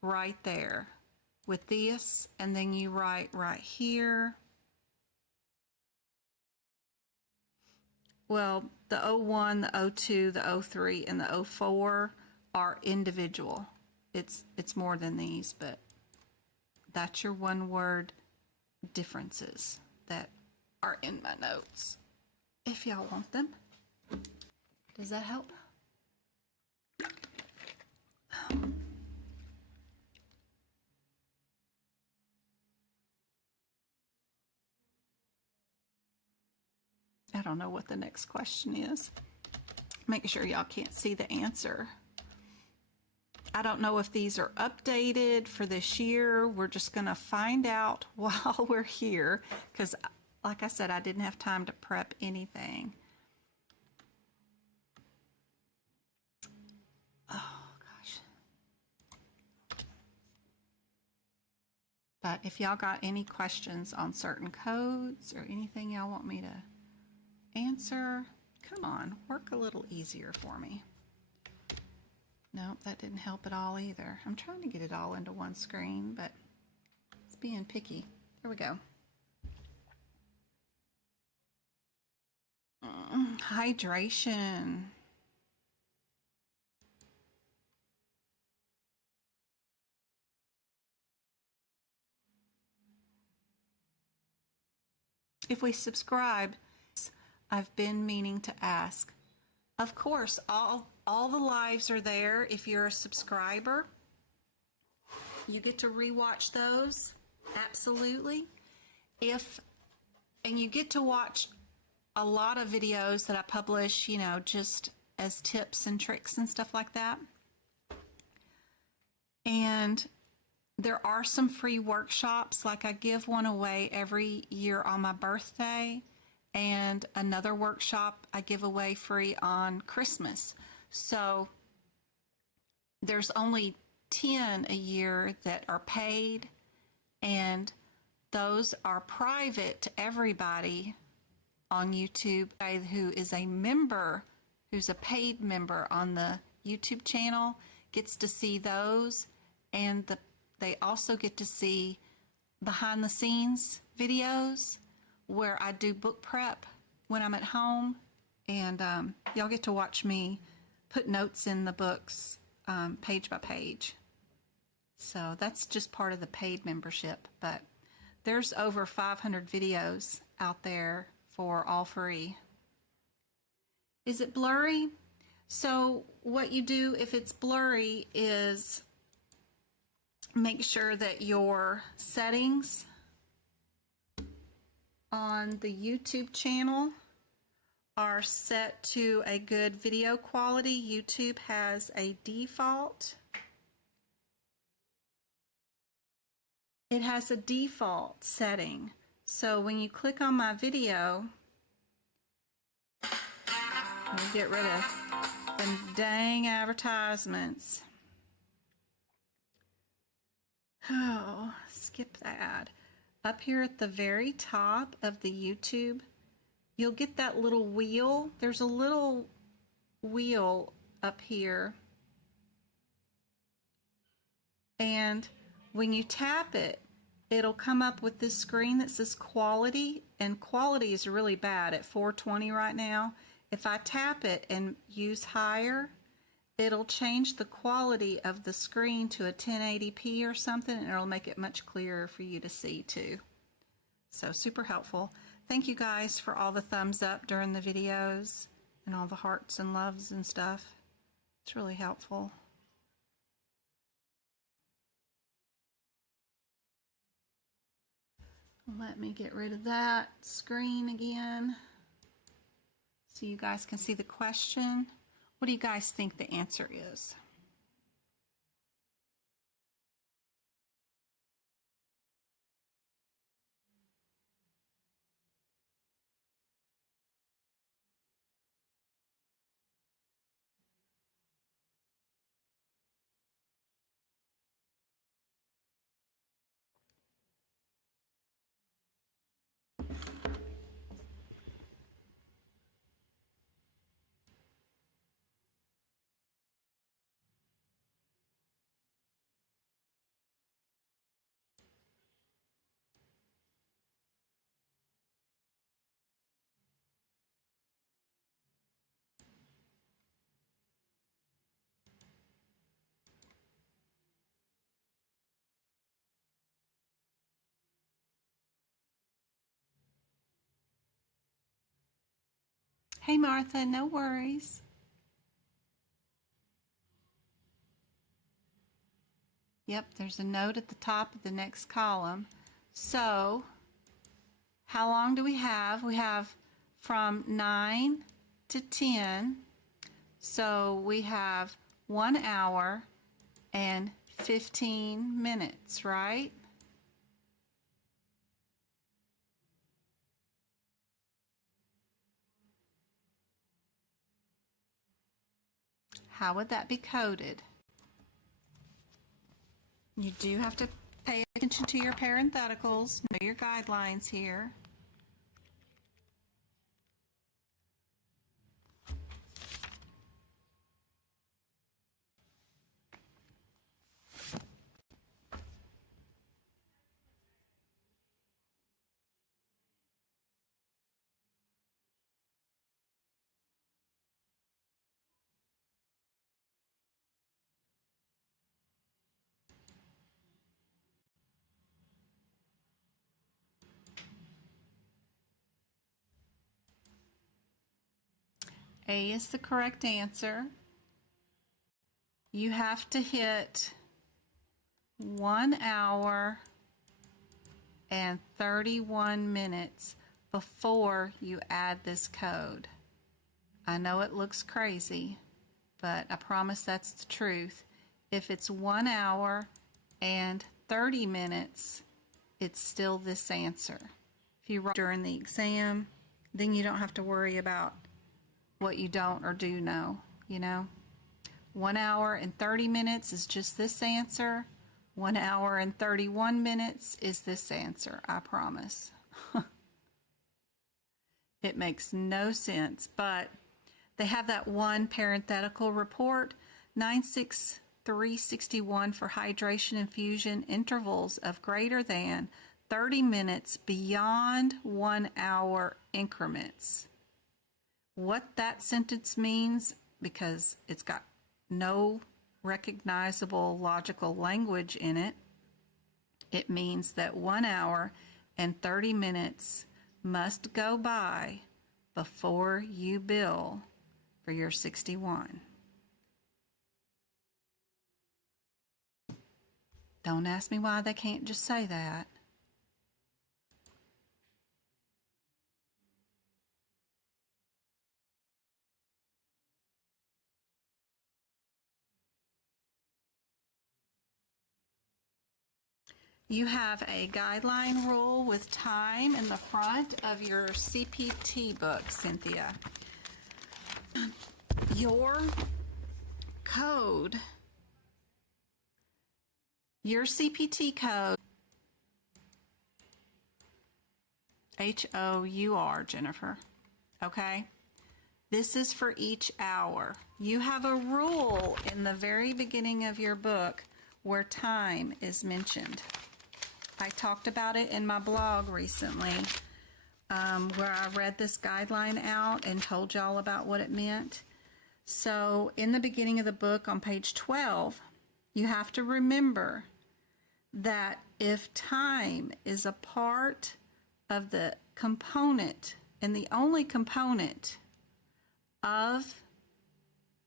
right there with this, and then you write right here. Well, the 01, the 02, the 03, and the 04 are individual. It's more than these, but that's your one word differences that are in my notes if y'all want them. Does that help? I don't know what the next question is. Make sure y'all can't see the answer. I don't know if these are updated for this year. We're just going to find out while we're here because, like I said, I didn't have time to prep anything. Oh, gosh. But if y'all got any questions on certain codes or anything y'all want me to answer, come on, work a little easier for me. Nope, that didn't help at all either. I'm trying to get it all into one screen, but it's being picky. Here we go. Hydration. If we subscribe, I've been meaning to ask. Of course, all the lives are there. If you're a subscriber, you get to rewatch those. Absolutely. And you get to watch a lot of videos that I publish, you know, just as tips and tricks and stuff like that. And there are some free workshops, like I give one away every year on my birthday, and another workshop I give away free on Christmas. So there's only 10 a year that are paid, and those are private to everybody on YouTube who is a member, who's a paid member on the YouTube channel, gets to see those, and they also get to see behind the scenes videos where I do book prep when I'm at home, and y'all get to watch me put notes in the books page by page. So that's just part of the paid membership, but there's over 500 videos out there for all free. Is it blurry? So what you do if it's blurry is make sure that your settings on the YouTube channel are set to a good video quality. YouTube has a default. It has a default setting. So when you click on my video, let me get rid of them dang advertisements. Oh, skip that. Up here at the very top of the YouTube, you'll get that little wheel. There's a little wheel up here. And when you tap it, it'll come up with this screen that says quality, and quality is really bad at 420 right now. If I tap it and use higher, it'll change the quality of the screen to a 1080p or something, and it'll make it much clearer for you to see too. So super helpful. Thank you guys for all the thumbs up during the videos and all the hearts and loves and stuff. It's really helpful. Let me get rid of that screen again so you guys can see the question. What do you guys think the answer is? Hey, Martha, no worries. Yep, there's a note at the top of the next column. So, how long do we have? We have from 9 to 10. So, we have 1 hour and 15 minutes, right? How would that be coded? You do have to pay attention to your parentheticals, know your guidelines here. A is the correct answer. You have to hit 1 hour and 31 minutes before you add this code. I know it looks crazy, but I promise that's the truth. If it's 1 hour and 30 minutes, it's still this answer. If you write during the exam, then you don't have to worry about what you don't or do know, you know. 1 hour and 30 minutes is just this answer. 1 hour and 31 minutes is this answer, I promise. It makes no sense, but they have that one parenthetical report, 96361 for hydration infusion intervals of greater than 30 minutes beyond 1 hour increments. What that sentence means, because it's got no recognizable logical language in it, it means that 1 hour and 30 minutes must go by before you bill for your 61. Don't ask me why they can't just say that. You have a guideline rule with time in the front of your CPT book, Cynthia. Your code, your CPT code, HOUR, Jennifer, okay? This is for each hour. You have a rule in the very beginning of your book where time is mentioned. I talked about it in my blog recently, where I read this guideline out and told y'all about what it meant. So in the beginning of the book on page 12, you have to remember that if time is a part of the component and the only component of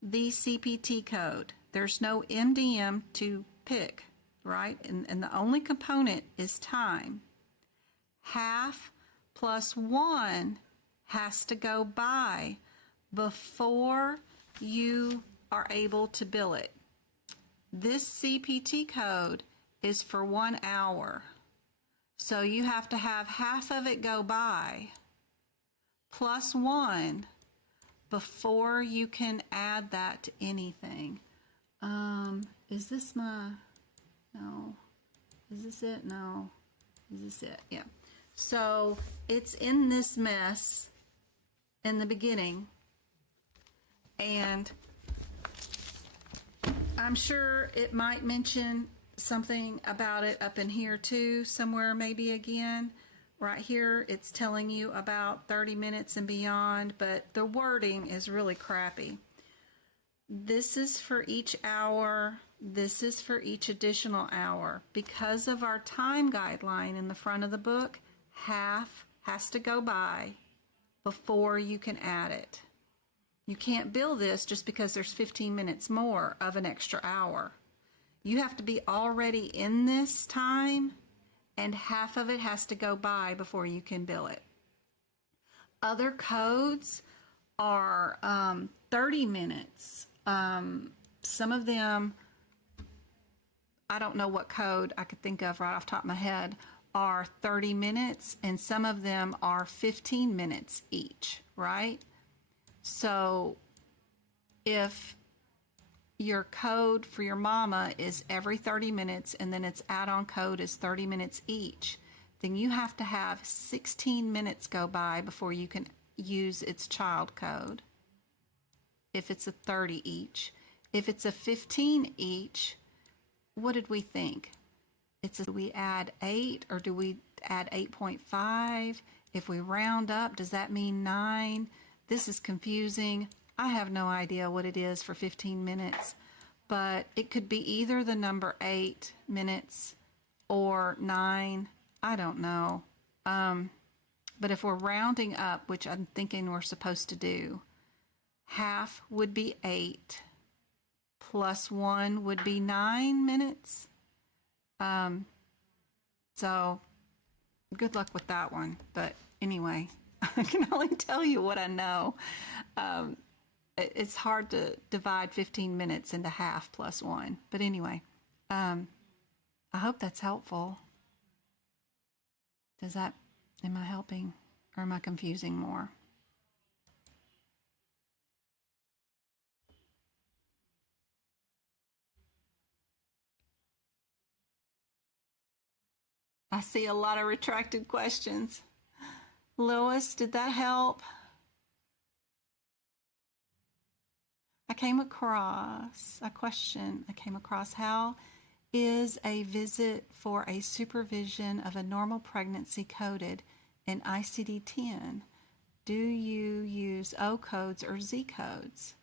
the CPT code, there's no MDM to pick, right? And the only component is time. Half plus 1 has to go by before you are able to bill it. This CPT code is for 1 hour. So you have to have half of it go by plus 1 before you can add that to anything. Is this my... No. Is this it? No. Is this it? Yeah. So it's in this mess in the beginning. And I'm sure it might mention something about it up in here too, somewhere maybe again. Right here, it's telling you about 30 minutes and beyond, but the wording is really crappy. This is for each hour. This is for each additional hour. Because of our time guideline in the front of the book, half has to go by before you can add it. You can't bill this just because there's 15 minutes more of an extra hour. You have to be already in this time, and half of it has to go by before you can bill it. Other codes are 30 minutes. Some of them, I don't know what code I could think of right off the top of my head, are 30 minutes, and some of them are 15 minutes each, right? So if your code for your mama is every 30 minutes and then its add-on code is 30 minutes each, then you have to have 16 minutes go by before you can use its child code. If it's a 30 each. If it's a 15 each, what did we think? Do we add 8 or do we add 8.5? If we round up, does that mean 9? This is confusing. I have no idea what it is for 15 minutes, but it could be either the number 8 minutes or 9. I don't know. But if we're rounding up, which I'm thinking we're supposed to do, half would be 8, plus 1 would be 9 minutes. So good luck with that one. But anyway, I can only tell you what I know. It's hard to divide 15 minutes into half plus 1. But anyway, I hope that's helpful. Am I helping or am I confusing more? I see a lot of retracted questions. Lois, did that help? I came across a question. How is a visit for a supervision of a normal pregnancy coded in ICD-10? Do you use O codes or Z codes?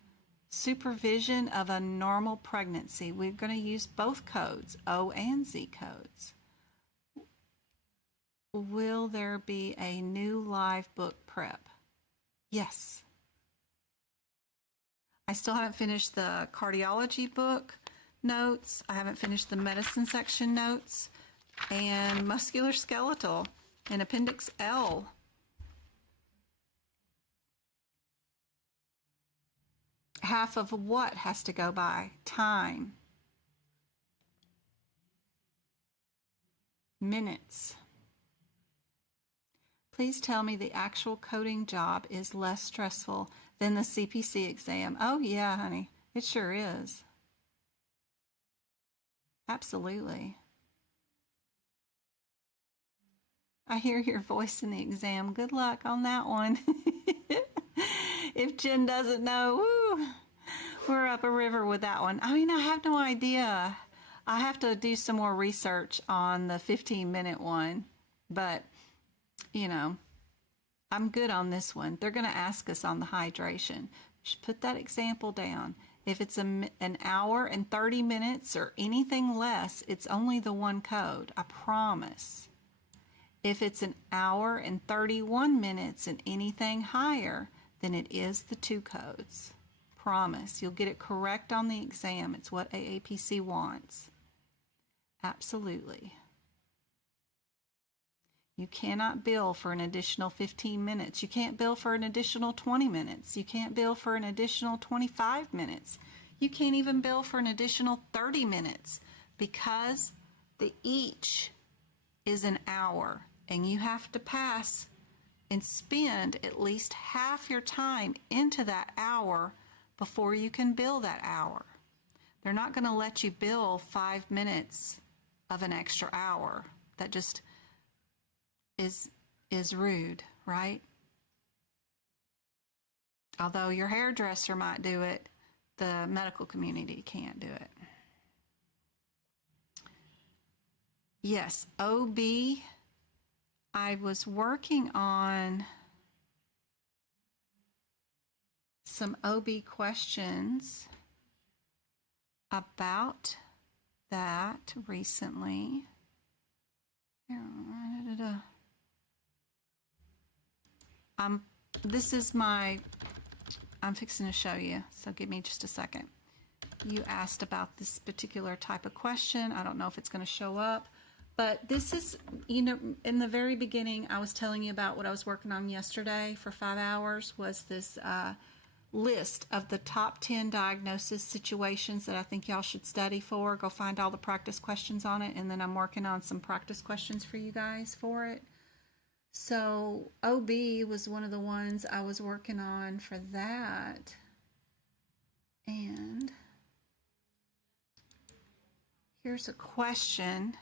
Supervision of a normal pregnancy. We're going to use both codes, O and Z codes. Will there be a new live book prep? Yes. I still haven't finished the cardiology book notes. I haven't finished the medicine section notes and musculoskeletal and Appendix L. Half of what has to go by? Time. Minutes. Please tell me the actual coding job is less stressful than the CPC exam. Oh yeah, honey, it sure is. Absolutely. I hear your voice in the exam. Good luck on that one. If Jen doesn't know, woo, we're up a river with that one. I mean, I have no idea. I have to do some more research on the 15-minute one, but you know, I'm good on this one. They're going to ask us on the hydration. Just put that example down. If it's an hour and 30 minutes or anything less, it's only the one code, I promise. If it's an hour and 31 minutes and anything higher, then it is the 2 codes. Promise. You'll get it correct on the exam. It's what AAPC wants. Absolutely. You cannot bill for an additional 15 minutes. You can't bill for an additional 20 minutes. You can't bill for an additional 25 minutes. You can't even bill for an additional 30 minutes because the each is an hour and you have to pass and spend at least half your time into that hour before you can bill that hour. They're not going to let you bill 5 minutes of an extra hour. That just is rude, right? Although your hairdresser might do it, the medical community can't do it. Yes, OB, I was working on some OB questions about that recently. This is my I'm fixing to show you, so give me just a second. You asked about this particular type of question. I don't know if it's going to show up, but this is, you know, in the very beginning, I was telling you about what I was working on yesterday for 5 hours, was this list of the top 10 diagnosis situations that I think y'all should study for. Go find all the practice questions on it, and then I'm working on some practice questions for you guys for it. So OB was one of the ones I was working on for that. And here's a question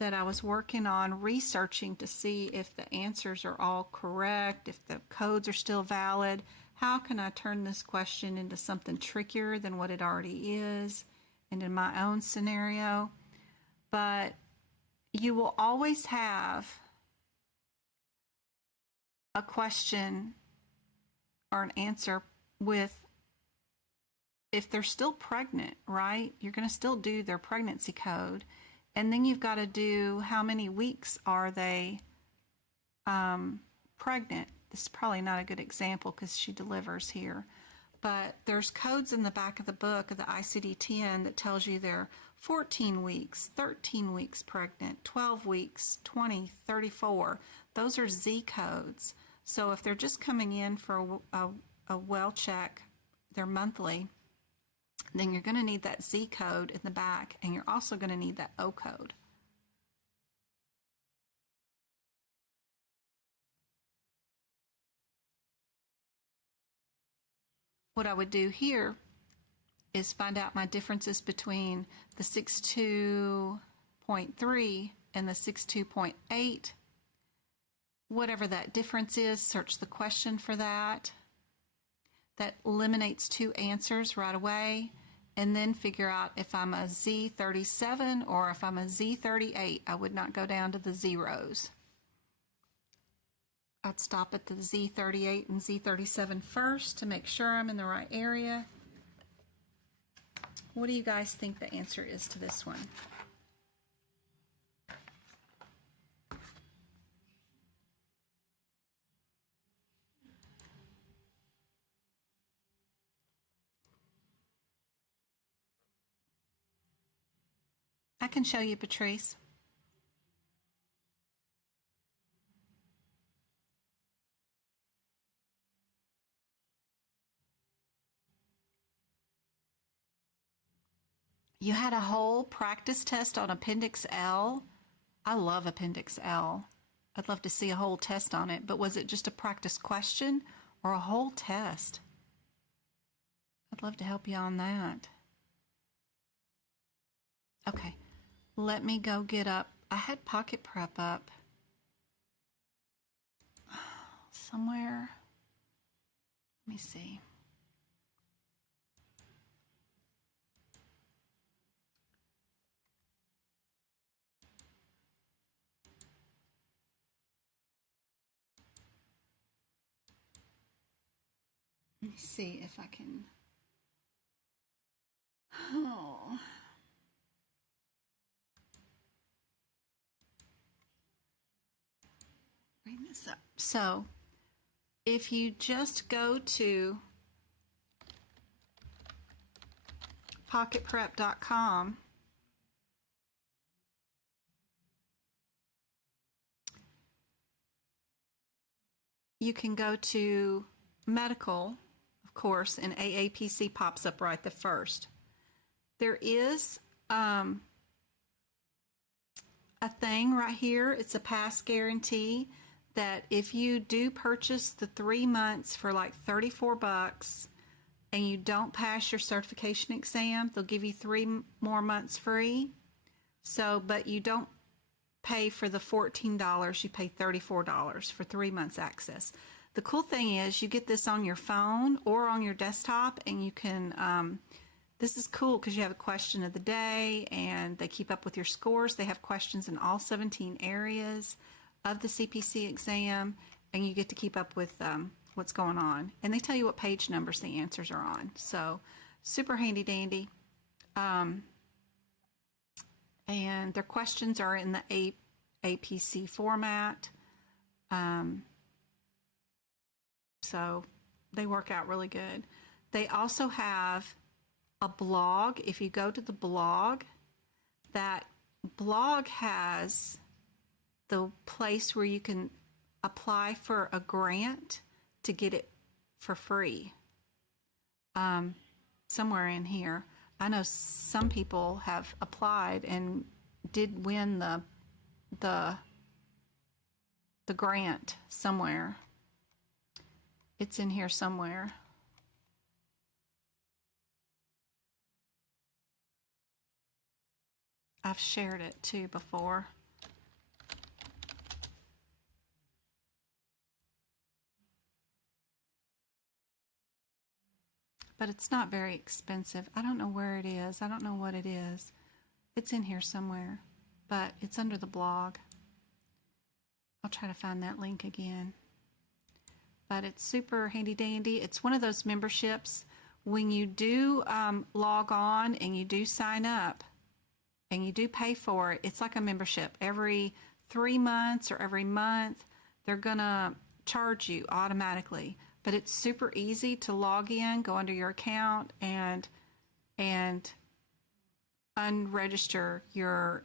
that I was working on researching to see if the answers are all correct, if the codes are still valid. How can I turn this question into something trickier than what it already is, and in my own scenario? But you will always have a question or an answer with, if they're still pregnant, right? You're going to still do their pregnancy code. And then you've got to do how many weeks are they pregnant. This is probably not a good example because she delivers here. But there's codes in the back of the book of the ICD-10 that tells you they're 14 weeks, 13 weeks pregnant, 12 weeks, 20, 34. Those are Z codes. So if they're just coming in for a well check, they're monthly, then you're going to need that Z code in the back, and you're also going to need that O code. What I would do here is find out my differences between the 6.2.3 and the 6.2.8. Whatever that difference is, search the question for that. That eliminates 2 answers right away, and then figure out if I'm a Z37 or if I'm a Z38. I would not go down to the zeros. I'd stop at the Z38 and Z37 first to make sure I'm in the right area. What do you guys think the answer is to this one? I can show you, Patrice. You had a whole practice test on Appendix L. I love Appendix L. I'd love to see a whole test on it, but was it just a practice question or a whole test? I'd love to help you on that. Okay, let me go get up. I had Pocket Prep up somewhere. Let me see. Let me see if I can. Oh. Bring this up. So, if you just go to pocketprep.com, you can go to medical, of course, and AAPC pops up right the first. There is a thing right here. It's a pass guarantee that if you do purchase the 3 months for like $34 and you don't pass your certification exam, they'll give you 3 more months free. So, but you don't pay for the $14, you pay $34 for 3 months access. The cool thing is you get this on your phone or on your desktop, and you can, this is cool because you have a question of the day and they keep up with your scores. They have questions in all 17 areas of the CPC exam, and you get to keep up with what's going on. And they tell you what page numbers the answers are on. So super handy dandy. And their questions are in the APC format. So they work out really good. They also have a blog. If you go to the blog, that blog has the place where you can apply for a grant to get it for free. Somewhere in here, I know some people have applied and did win the grant somewhere. It's in here somewhere. I've shared it too before. But it's not very expensive. I don't know where it is. I don't know what it is. It's in here somewhere, but it's under the blog. I'll try to find that link again. But it's super handy dandy. It's one of those memberships. When you do log on and you do sign up and you do pay for it, it's like a membership. Every 3 months or every month, they're going to charge you automatically. But it's super easy to log in, go under your account, and unregister your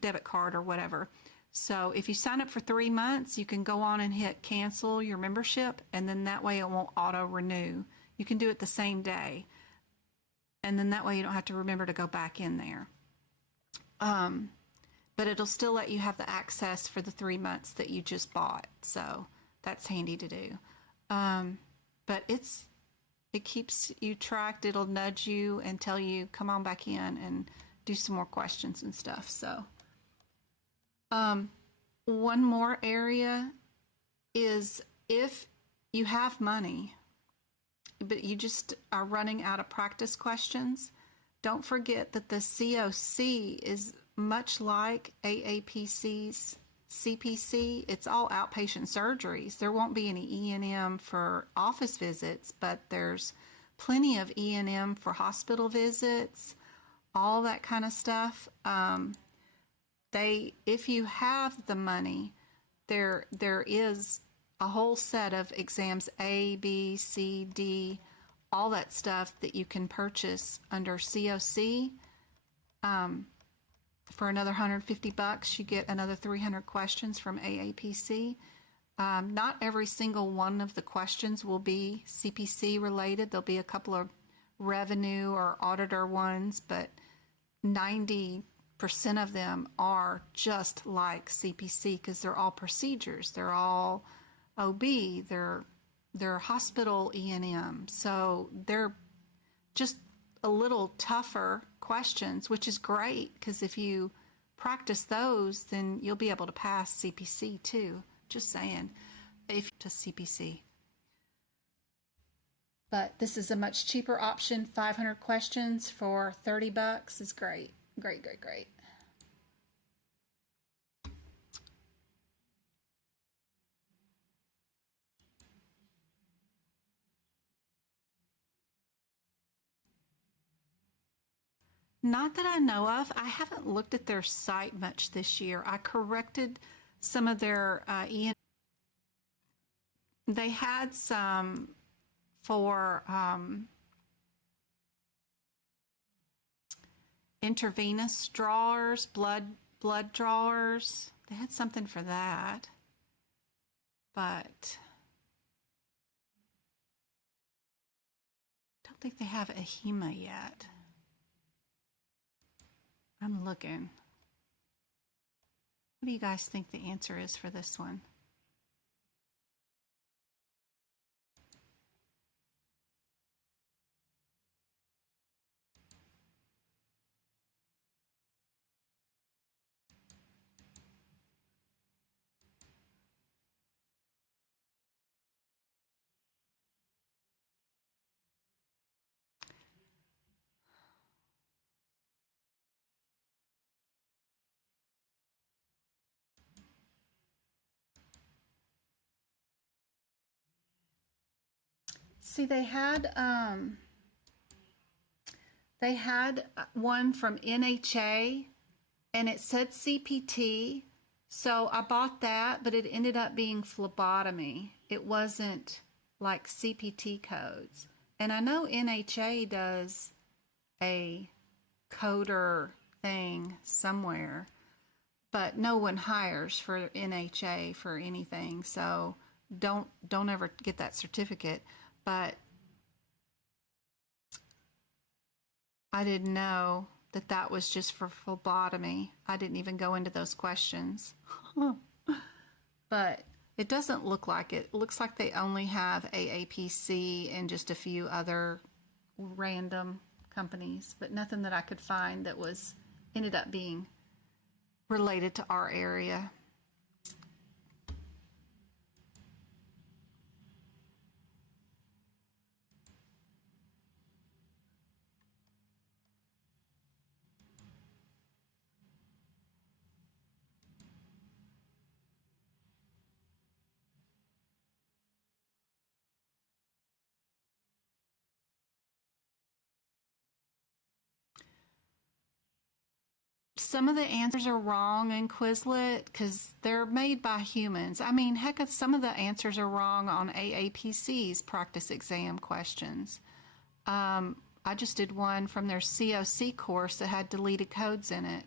debit card or whatever. So if you sign up for 3 months, you can go on and hit cancel your membership, and then that way it won't auto renew. You can do it the same day, and then that way you don't have to remember to go back in there. But it'll still let you have the access for the 3 months that you just bought. So that's handy to do. But it keeps you tracked. It'll nudge you and tell you, come on back in and do some more questions and stuff. So, one more area is if you have money, but you just are running out of practice questions, don't forget that the COC is much like AAPC's CPC. It's all outpatient surgeries. There won't be any E&M for office visits, but there's plenty of E&M for hospital visits, all that kind of stuff. If you have the money, there is a whole set of exams A, B, C, D, all that stuff that you can purchase under COC. For another $150, you get another 300 questions from AAPC. Not every single one of the questions will be CPC related. There'll be a couple of revenue or auditor ones, but 90% of them are just like CPC because they're all procedures. They're all OB. They're hospital E&M. So they're just a little tougher questions, which is great because if you practice those, then you'll be able to pass CPC too. Just saying, if to CPC. But this is a much cheaper option. 500 questions for $30 is great. Great, great, great. Not that I know of. I haven't looked at their site much this year. I corrected some of their they had some for intravenous drawers, blood drawers. They had something for that, but I don't think they have a HEMA yet. I'm looking. What do you guys think the answer is for this one? See, they had one from NHA, and it said CPT, so I bought that, but it ended up being phlebotomy. It wasn't like CPT codes. And I know NHA does a coder thing somewhere, but no one hires for NHA for anything. So don't ever get that certificate. But I didn't know that that was just for phlebotomy. I didn't even go into those questions. But it doesn't look like it. It looks like they only have AAPC and just a few other random companies, but nothing that I could find that ended up being related to our area. Some of the answers are wrong in Quizlet because they're made by humans. I mean, heck, some of the answers are wrong on AAPC's practice exam questions. I just did one from their COC course that had deleted codes in it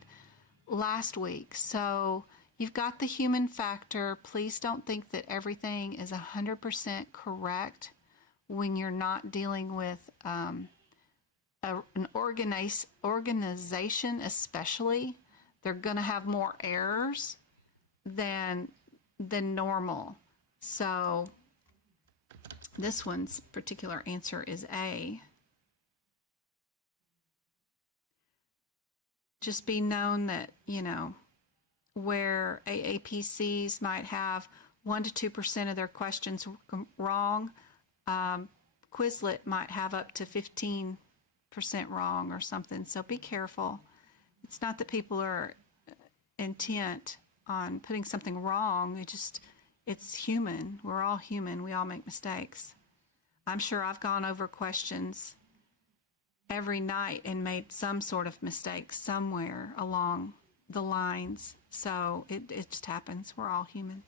last week. So you've got the human factor. Please don't think that everything is 100% correct when you're not dealing with an organization, especially. They're going to have more errors than normal. So this one's particular answer is A. Just be known that, where AAPCs might have 1 to 2% of their questions wrong, Quizlet might have up to 15% wrong or something. So be careful. It's not that people are intent on putting something wrong. It's human. We're all human. We all make mistakes. I'm sure I've gone over questions every night and made some sort of mistake somewhere along the lines. So it just happens. We're all human.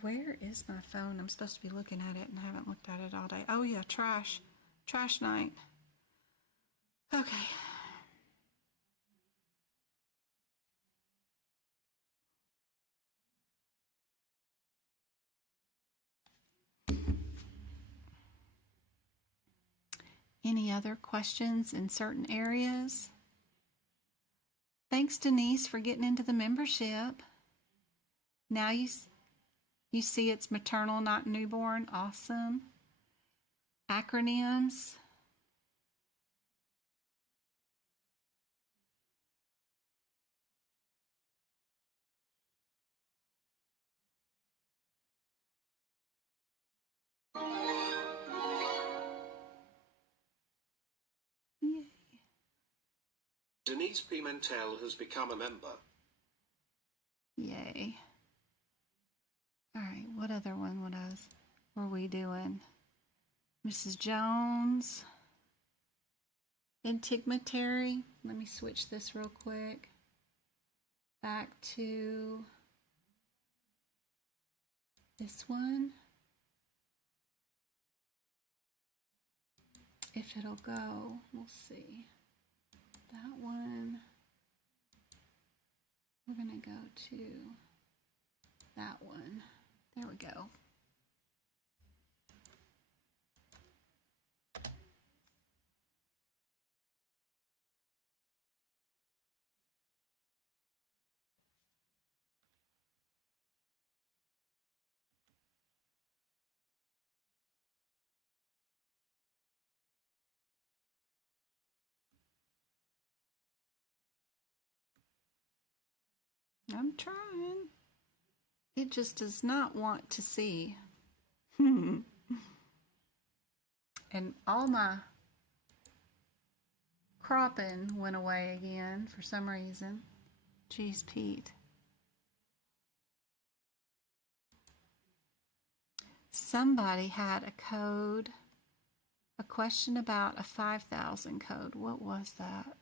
Where is my phone? I'm supposed to be looking at it and I haven't looked at it all day. Oh yeah, trash night. Okay. Any other questions in certain areas? Thanks, Denise, for getting into the membership. Now you see it's maternal, not newborn. Awesome. Acronyms. Yay. Denise Pimentel has become a member. Yay. All right, what other one were we doing? Mrs. Jones. Integumentary. Let me switch this real quick. Back to this one. If it'll go, we'll see. That one. We're going to go to that one. There we go. I'm trying. It just does not want to see. And all my cropping went away again for some reason. Jeez, Pete. Somebody had a code, a question about a 5,000 code. What was that?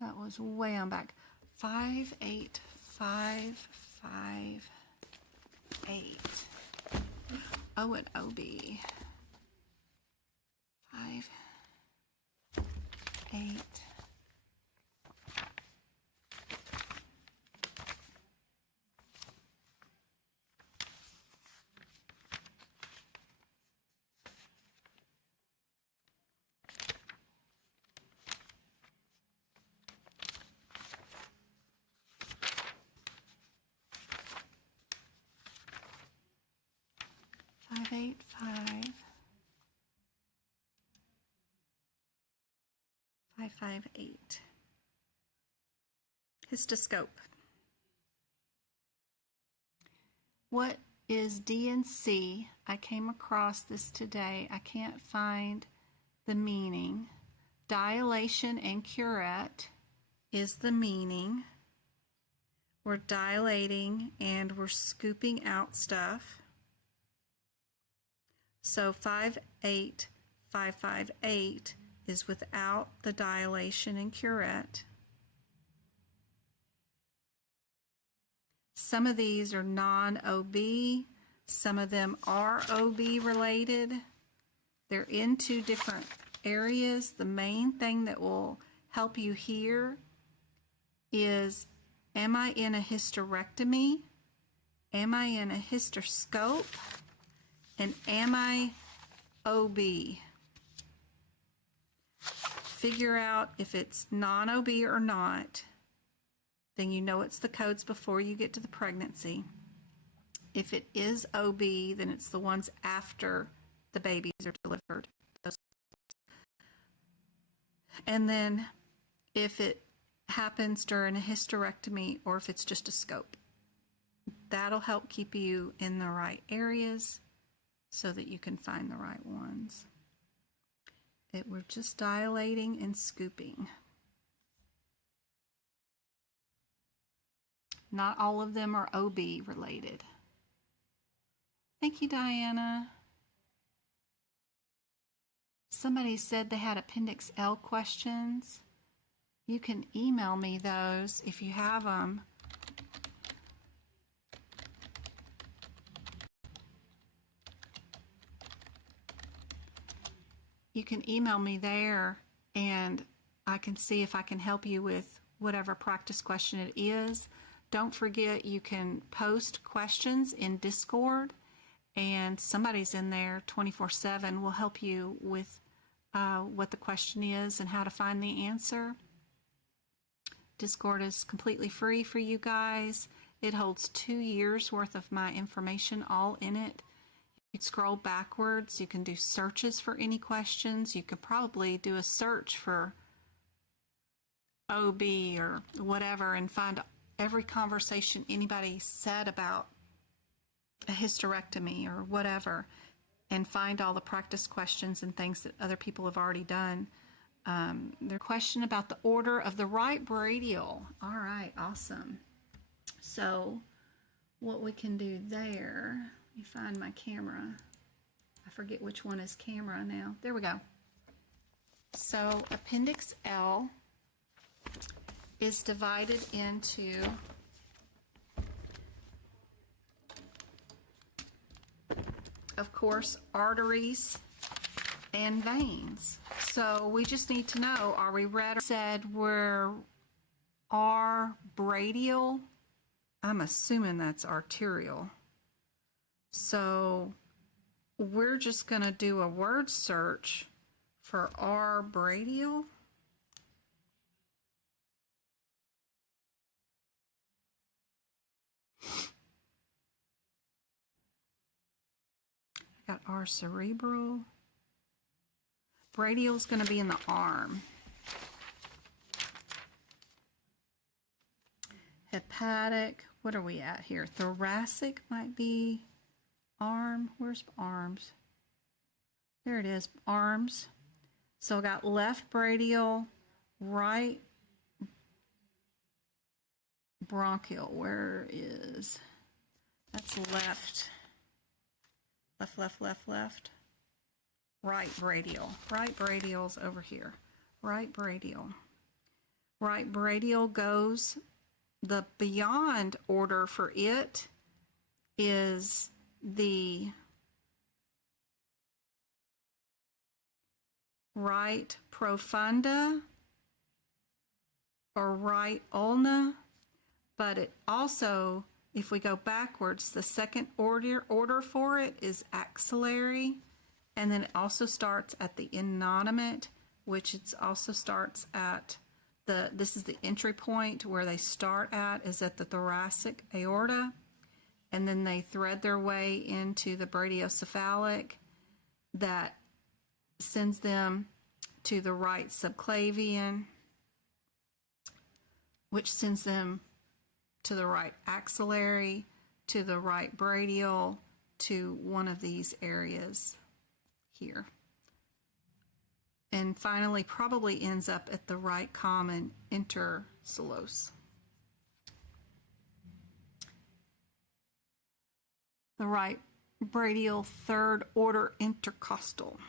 That was way on back. 58558. O and OB. 5, 8. Five, 8, 5. 5, 5, 8. Histoscope. What is DNC? I came across this today. I can't find the meaning. Dilation and curette is the meaning. We're dilating and we're scooping out stuff. So 5, 8, 5, 5, 8 is without the dilation and curette. Some of these are non-OB. Some of them are OB related. They're in two different areas. The main thing that will help you here is, am I in a hysterectomy? Am I in a histoscope? And am I OB? Figure out if it's non-OB or not. Then you know it's the codes before you get to the pregnancy. If it is OB, then it's the ones after the babies are delivered. And then if it happens during a hysterectomy or if it's just a scope, that'll help keep you in the right areas so that you can find the right ones. We're just dilating and scooping. Not all of them are OB related. Thank you, Diana. Somebody said they had Appendix L questions. You can email me those if you have them. You can email me there and I can see if I can help you with whatever practice question it is. Don't forget, you can post questions in Discord and somebody's in there 24/7 will help you with what the question is and how to find the answer. Discord is completely free for you guys. It holds 2 years worth of my information all in it. You can scroll backwards. You can do searches for any questions. You could probably do a search for OB or whatever and find every conversation anybody said about a hysterectomy or whatever and find all the practice questions and things that other people have already done. Their question about the order of the right brachial. All right, awesome. So what we can do there, let me find my camera. I forget which one is camera now. There we go. So Appendix L is divided into of course arteries and veins. So we just need to know, are we read? Said we're brachial. I'm assuming that's arterial. So we're just going to do a word search for brachial. I got R cerebral. Brachial is going to be in the arm. Hepatic, what are we at here? Thoracic might be arm. Where's arms? There it is, arms. So I got left brachial, right bronchial. Where is, that's left. Left, left, left, left. Right brachial. Right brachial's over here. Right brachial. Right brachial goes, the beyond order for it is the right profunda or right ulna, but it also, if we go backwards, the second order for it is axillary, and then it also starts at the innominate, which it also starts at this is the entry point where they start at, is at the thoracic aorta, and then they thread their way into the brachiocephalic that sends them to the right subclavian, which sends them to the right axillary, to the right brachial, to one of these areas here. And finally, probably ends up at the right common intercellose. The right brachial third order intercostal.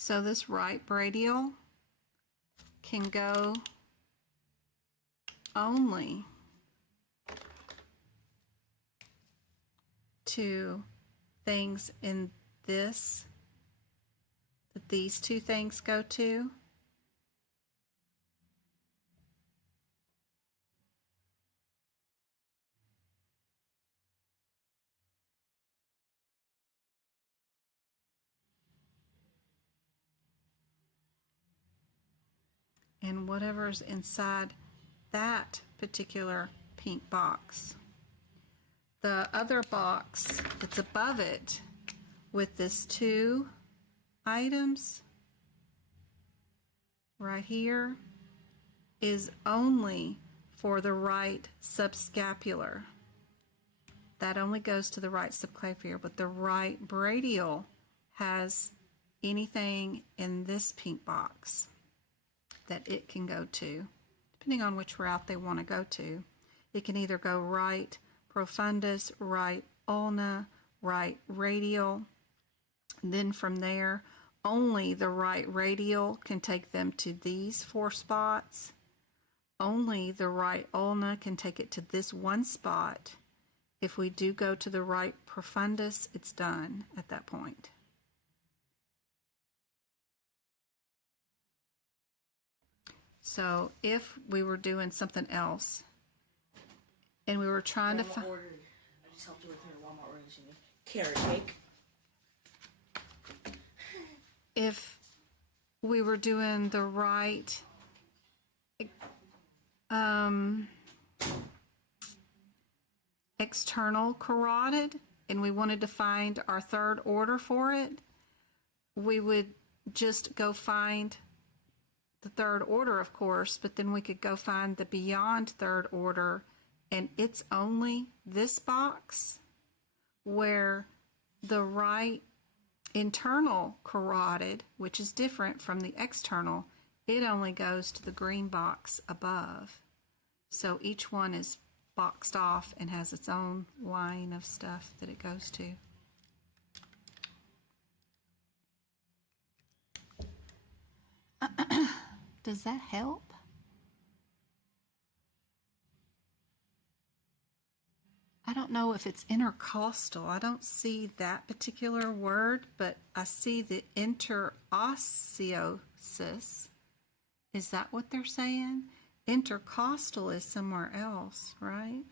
So this right brachial can go only to things in this, that these two things go to. And whatever's inside that particular pink box. The other box that's above it with this 2 items right here is only for the right subscapular. That only goes to the right subclavian, but the right brachial has anything in this pink box that it can go to, depending on which route they want to go to. It can either go right profundus, right ulna, right radial. Then from there, only the right radial can take them to these 4 spots. Only the right ulna can take it to this one spot. If we do go to the right profundus, it's done at that point. So if we were doing something else and we were trying to find... I just helped her with her Walmart order. She made carrot cake. If we were doing the right external carotid and we wanted to find our third order for it, we would just go find the third order, of course, but then we could go find the beyond third order, and it's only this box where the right internal carotid, which is different from the external, it only goes to the green box above. So each one is boxed off and has its own line of stuff that it goes to. Does that help? I don't know if it's intercostal. I don't see that particular word, but I see the interosseosis. Is that what they're saying? Intercostal is somewhere else, right?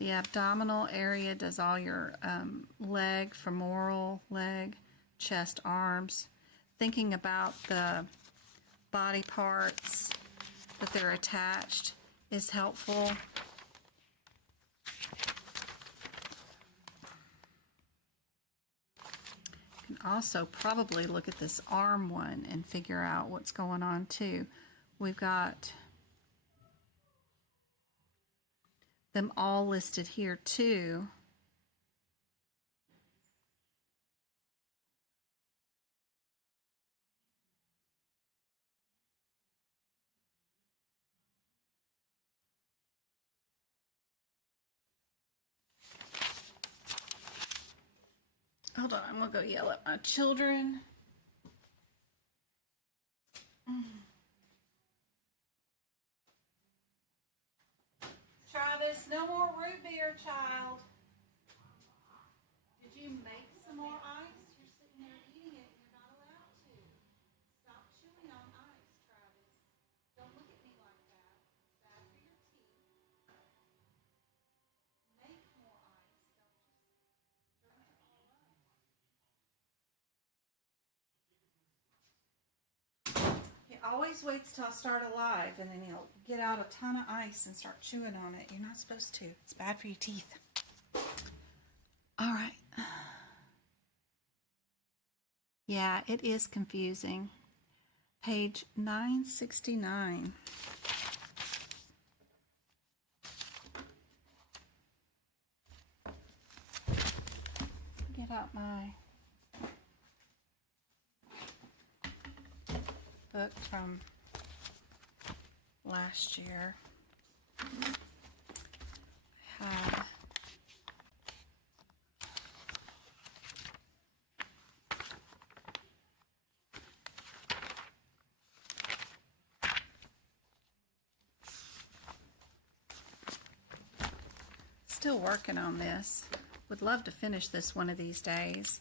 The abdominal area does all your leg, femoral leg, chest, arms, thinking about the body parts that they're attached is helpful. You can also probably look at this arm one and figure out what's going on too. We've got them all listed here too. Hold on, I'm gonna go yell at my children. Travis, no more root beer, child. Did you make some more ice? You're sitting there eating it. You're not allowed to. Stop chewing on ice, Travis. Don't look at me like that. It's bad for your teeth. Make more ice. Don't just drink it all up. He always waits till I start a live, and then he'll get out a ton of ice and start chewing on it. You're not supposed to. It's bad for your teeth. All right. Yeah, it is confusing. Page 969. Get out my book from last year. I had still working on this. Would love to finish this one of these days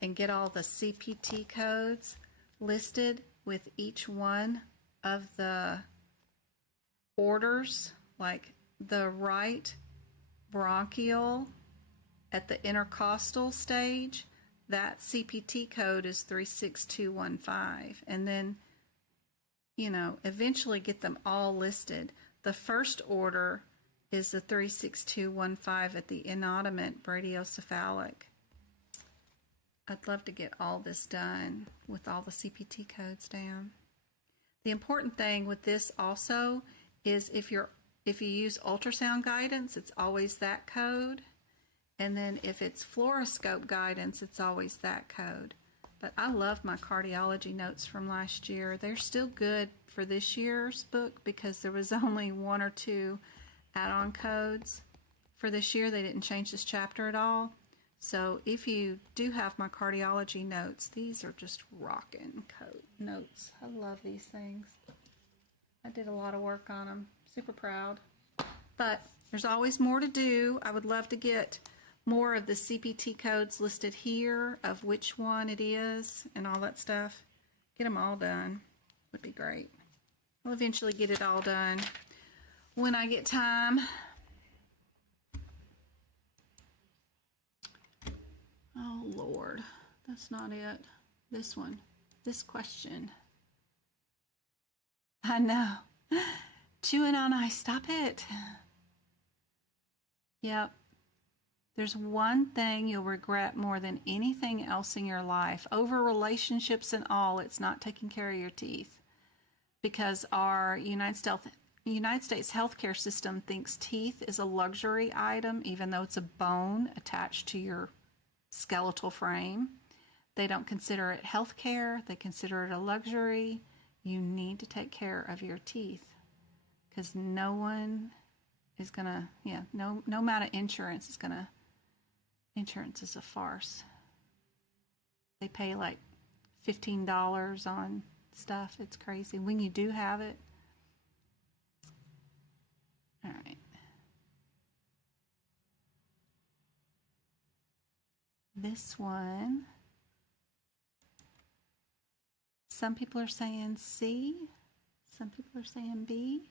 and get all the CPT codes listed with each one of the orders, like the right bronchial at the intercostal stage. That CPT code is 36215, and then, you know, eventually get them all listed. The first order is the 36215 at the inaudible brachiocephalic. I'd love to get all this done with all the CPT codes down. The important thing with this also is if you use ultrasound guidance, it's always that code. And then if it's fluoroscope guidance, it's always that code. But I love my cardiology notes from last year. They're still good for this year's book because there was only one or two add-on codes for this year. They didn't change this chapter at all. So if you do have my cardiology notes, these are just rockin' code notes. I love these things. I did a lot of work on them. Super proud. But there's always more to do. I would love to get more of the CPT codes listed here of which one it is and all that stuff. Get them all done. Would be great. I'll eventually get it all done when I get time. Oh, Lord. That's not it. This one. This question. I know. Chewing on ice. Stop it. Yep. There's one thing you'll regret more than anything else in your life. Over relationships and all, it's not taking care of your teeth. Because our United States healthcare system thinks teeth is a luxury item, even though it's a bone attached to your skeletal frame. They don't consider it health care. They consider it a luxury. You need to take care of your teeth because no one is going to, no amount of insurance is going to, insurance is a farce. They pay like $15 on stuff. It's crazy. When you do have it. All right. This one, some people are saying C, some people are saying B.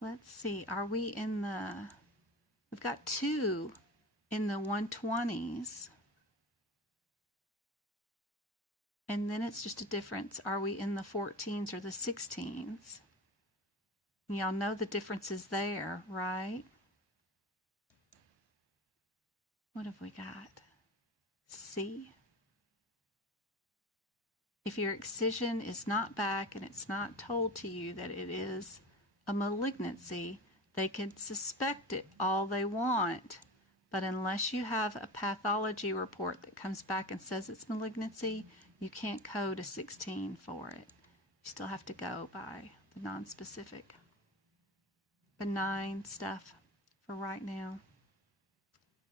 Let's see, are we in the, we've got two in the 120s. And then it's just a difference. Are we in the 14s or the 16s? Y'all know the difference is there, right? What have we got? C. If your excision is not back and it's not told to you that it is a malignancy, they can suspect it all they want. But unless you have a pathology report that comes back and says it's malignancy, you can't code a 16 for it. You still have to go by the nonspecific. Benign stuff for right now,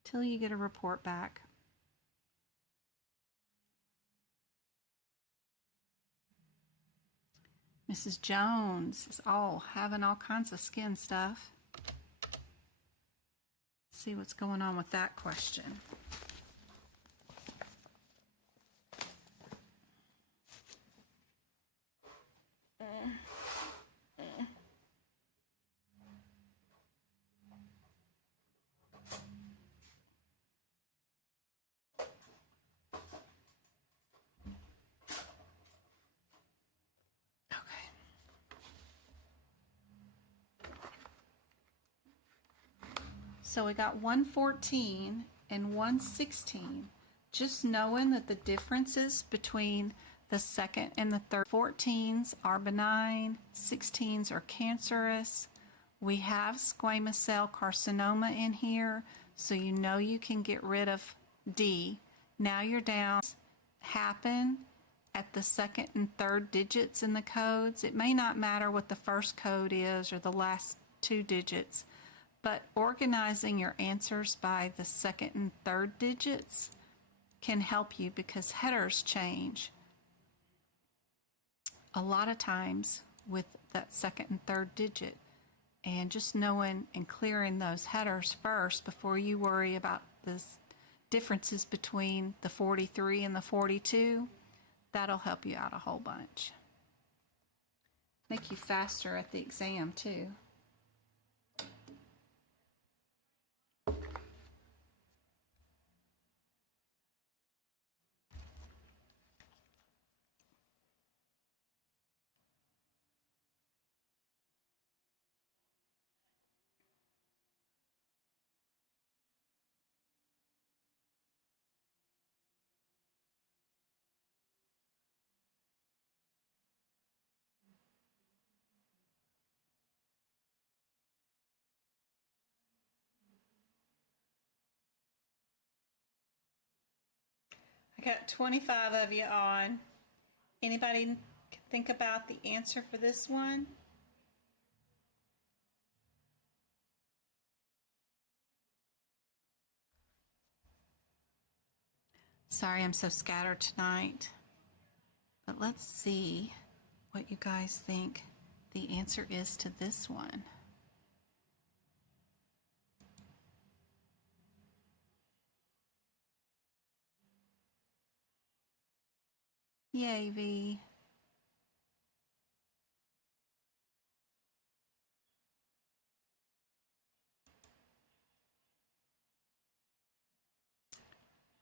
till you get a report back. Mrs. Jones is having all kinds of skin stuff. Let's see what's going on with that question. So we got 114 and 116. Just knowing that the differences between the second and the third 14s are benign, 16s are cancerous. We have squamous cell carcinoma in here, so you know you can get rid of D. Now you're down. Happen at the second and third digits in the codes. It may not matter what the first code is or the last two digits, but organizing your answers by the second and third digits can help you because headers change a lot of times with that second and third digit. And just knowing and clearing those headers first before you worry about the differences between the 43 and the 42, that'll help you out a whole bunch. Make you faster at the exam too. I got 25 of you on. Anybody think about the answer for this one? Sorry I'm so scattered tonight. But let's see what you guys think the answer is to this one. Yay, V.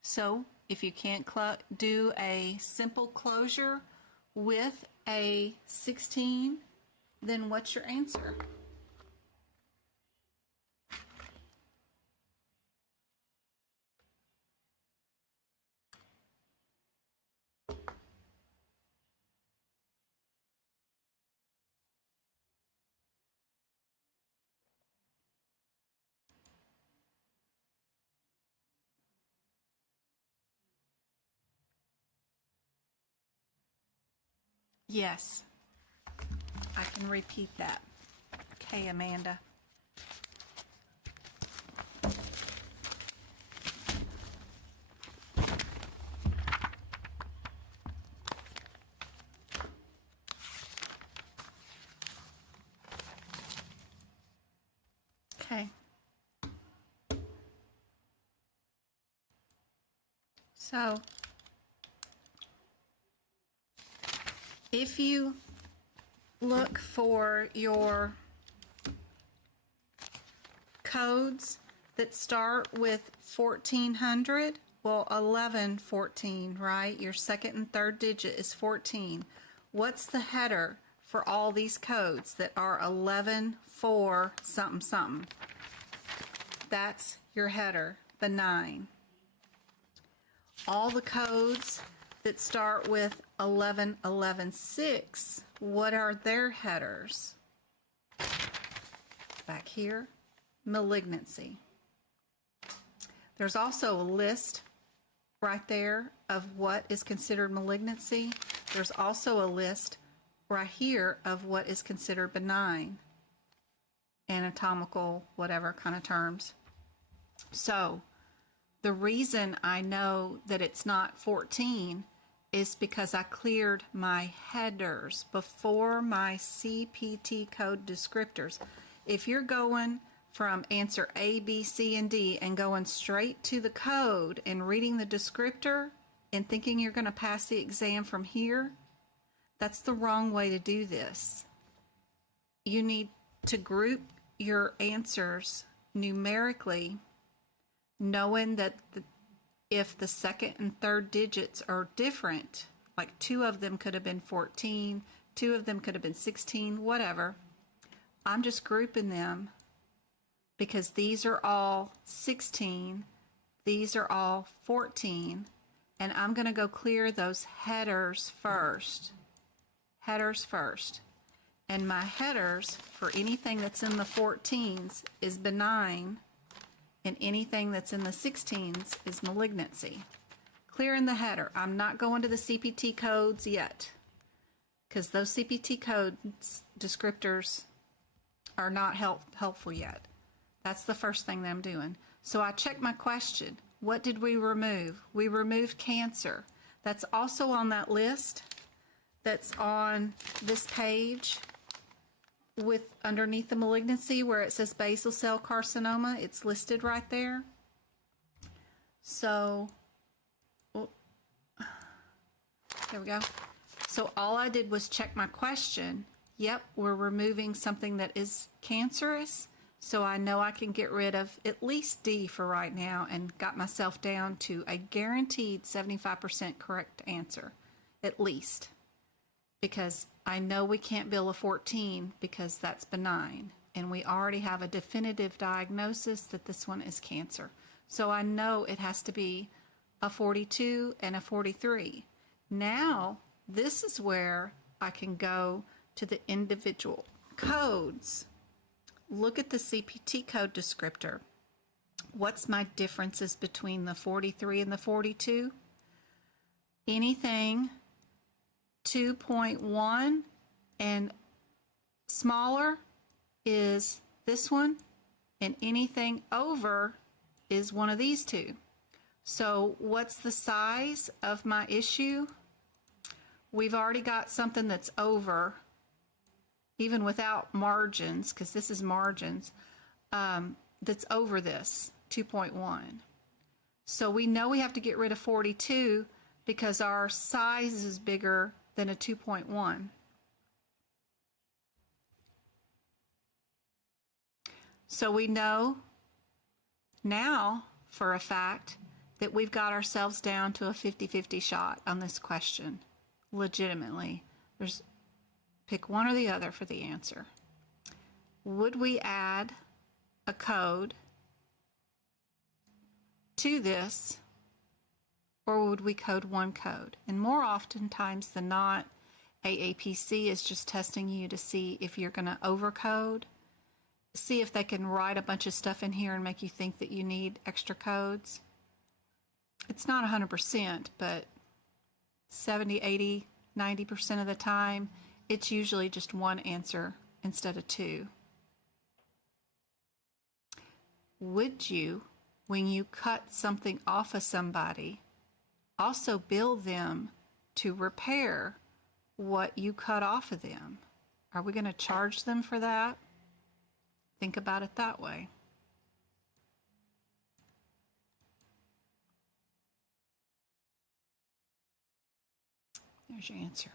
So if you can't do a simple closure with a 16, then what's your answer? Yes, I can repeat that. Okay, Amanda. Okay. So, if you look for your codes that start with 1400, Well, 11, 14, right? Your second and third digit is 14. What's the header for all these codes that are 11, 4, something, something? That's your header, the 9. All the codes that start with 11, 11, 6, what are their headers? Back here, malignancy. There's also a list right there of what is considered malignancy. There's also a list right here of what is considered benign, anatomical, whatever kind of terms. So the reason I know that it's not 14 is because I cleared my headers before my CPT code descriptors. If you're going from answer A, B, C, and D and going straight to the code and reading the descriptor and thinking you're going to pass the exam from here, that's the wrong way to do this. You need to group your answers numerically, knowing that if the second and third digits are different, like 2 of them could have been 14, 2 of them could have been 16, whatever, I'm just grouping them because these are all 16, these are all 14, and I'm going to go clear those headers first. Headers first. And my headers for anything that's in the 14s is benign, and anything that's in the 16s is malignancy. Clearing the header. I'm not going to the CPT codes yet, because those CPT codes descriptors are not helpful yet. That's the first thing that I'm doing. So I checked my question. What did we remove? We removed cancer. That's also on that list that's on this page with underneath the malignancy where it says basal cell carcinoma. It's listed right there. So, there we go. So all I did was check my question. Yep, we're removing something that is cancerous. So I know I can get rid of at least D for right now and got myself down to a guaranteed 75% correct answer, at least. Because I know we can't bill a 14 because that's benign. And we already have a definitive diagnosis that this one is cancer. So I know it has to be a 42 and a 43. Now, this is where I can go to the individual codes. Look at the CPT code descriptor. What's my differences between the 43 and the 42? Anything 2.1 and smaller is this one, and anything over is one of these two. So what's the size of my issue? We've already got something that's over, even without margins, because this is margins, that's over this 2.1. So we know we have to get rid of 42 because our size is bigger than a 2.1. So we know now for a fact that we've got ourselves down to a 50-50 shot on this question. Legitimately. Pick one or the other for the answer. Would we add a code to this, or would we code one code? And more oftentimes than not, AAPC is just testing you to see if you're going to overcode, see if they can write a bunch of stuff in here and make you think that you need extra codes. It's not 100%, but 70, 80, 90% of the time, it's usually just one answer instead of two. Would you, when you cut something off of somebody, also bill them to repair what you cut off of them? Are we going to charge them for that? Think about it that way. There's your answer.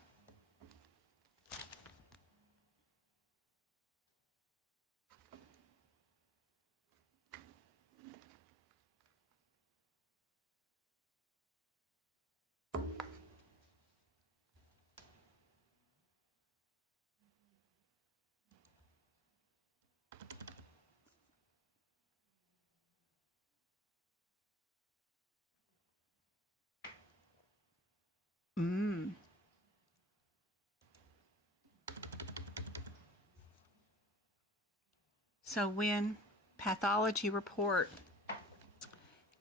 So when pathology report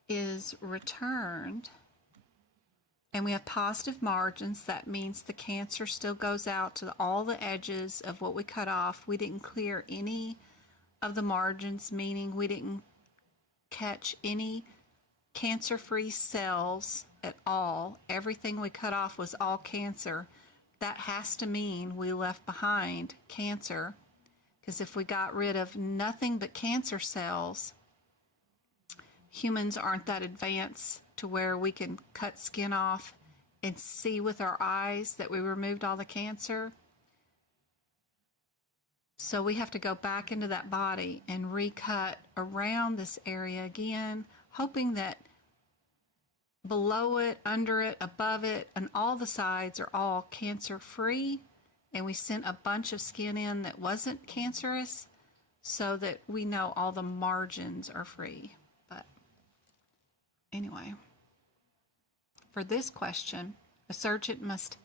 is returned and we have positive margins, that means the cancer still goes out to all the edges of what we cut off. We didn't clear any of the margins, meaning we didn't catch any cancer-free cells at all. Everything we cut off was all cancer. That has to mean we left behind cancer, because if we got rid of nothing but cancer cells, humans aren't that advanced to where we can cut skin off and see with our eyes that we removed all the cancer. So we have to go back into that body and recut around this area again, hoping that below it, under it, above it, and all the sides are all cancer-free. And we sent a bunch of skin in that wasn't cancerous so that we know all the margins are free. But anyway, for this question, a surgeon must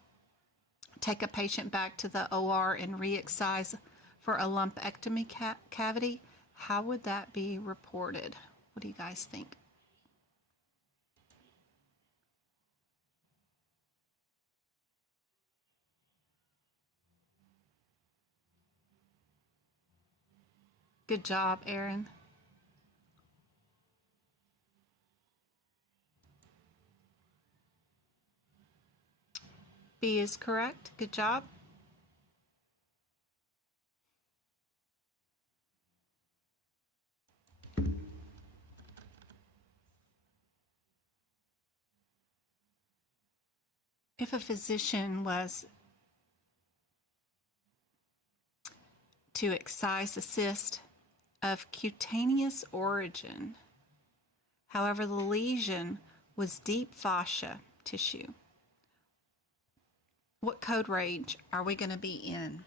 take a patient back to the OR and re-excise for a lumpectomy cavity. How would that be reported? What do you guys think? Good job, Erin. B is correct. Good job. If a physician was to excise a cyst of cutaneous origin, however, the lesion was deep fascia tissue, what code range are we going to be in?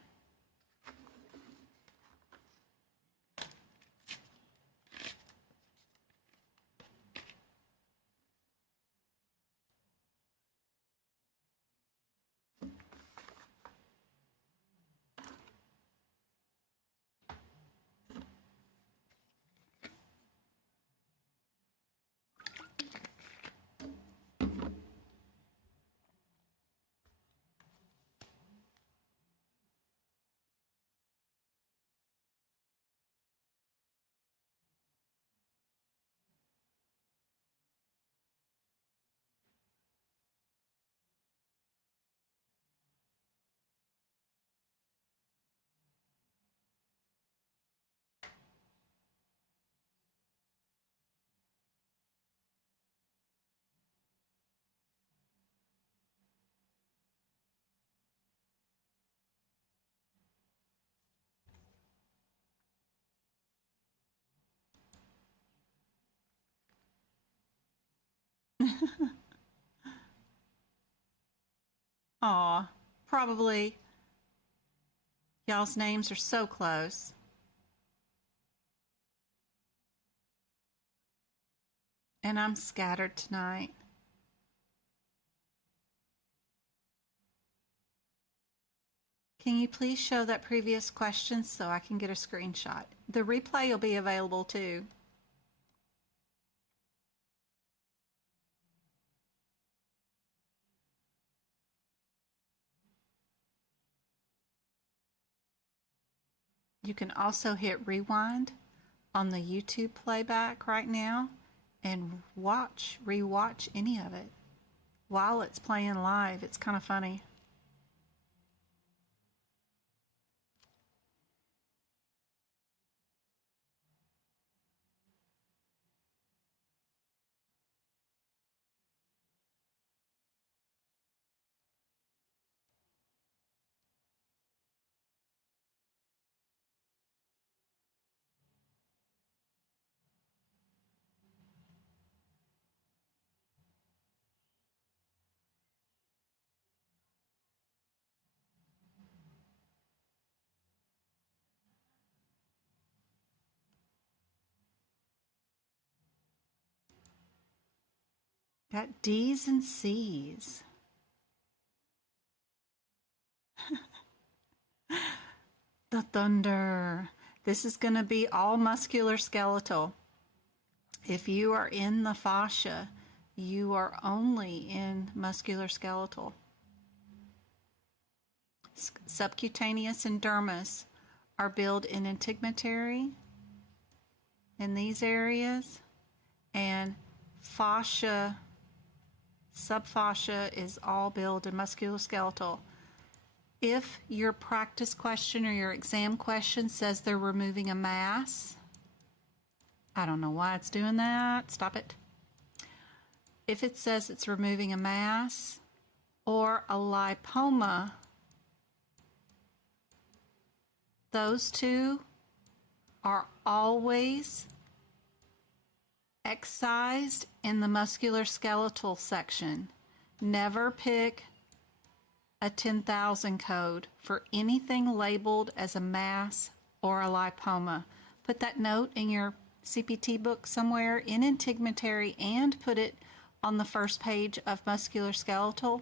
Aw, probably. Y'all's names are so close. And I'm scattered tonight. Can you please show that previous question so I can get a screenshot? The replay will be available too. You can also hit rewind on the YouTube playback right now and rewatch any of it while it's playing live. It's kind of funny. Got D's and C's. The thunder. This is going to be all musculoskeletal. If you are in the fascia, you are only in musculoskeletal. Subcutaneous and dermis are billed in integumentary in these areas, and fascia, subfascia is all billed in musculoskeletal. If your practice question or your exam question says they're removing a mass, I don't know why it's doing that. Stop it. If it says it's removing a mass or a lipoma, those two are always excised in the musculoskeletal section. Never pick a 10,000 code for anything labeled as a mass or a lipoma. Put that note in your CPT book somewhere in integumentary and put it on the first page of musculoskeletal.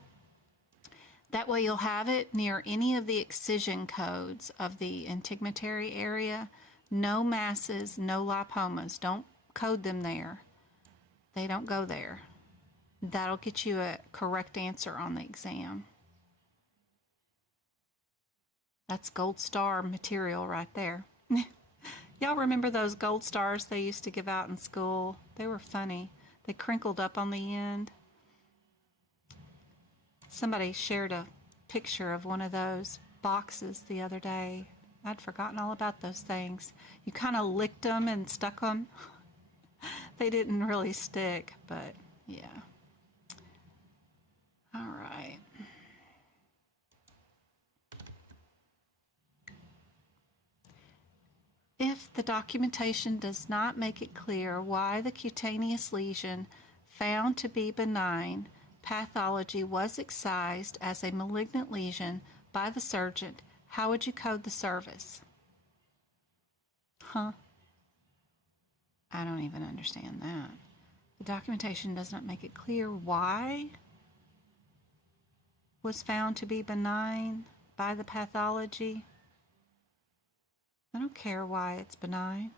That way you'll have it near any of the excision codes of the integumentary area. No masses, no lipomas. Don't code them there. They don't go there. That'll get you a correct answer on the exam. That's gold star material right there. Y'all remember those gold stars they used to give out in school? They were funny. They crinkled up on the end. Somebody shared a picture of one of those boxes the other day. I'd forgotten all about those things. You kind of licked them and stuck them. They didn't really stick, but yeah. All right. If the documentation does not make it clear why the cutaneous lesion found to be benign pathology was excised as a malignant lesion by the surgeon, how would you code the service? Huh? I don't even understand that. The documentation does not make it clear why was found to be benign by the pathology. I don't care why it's benign.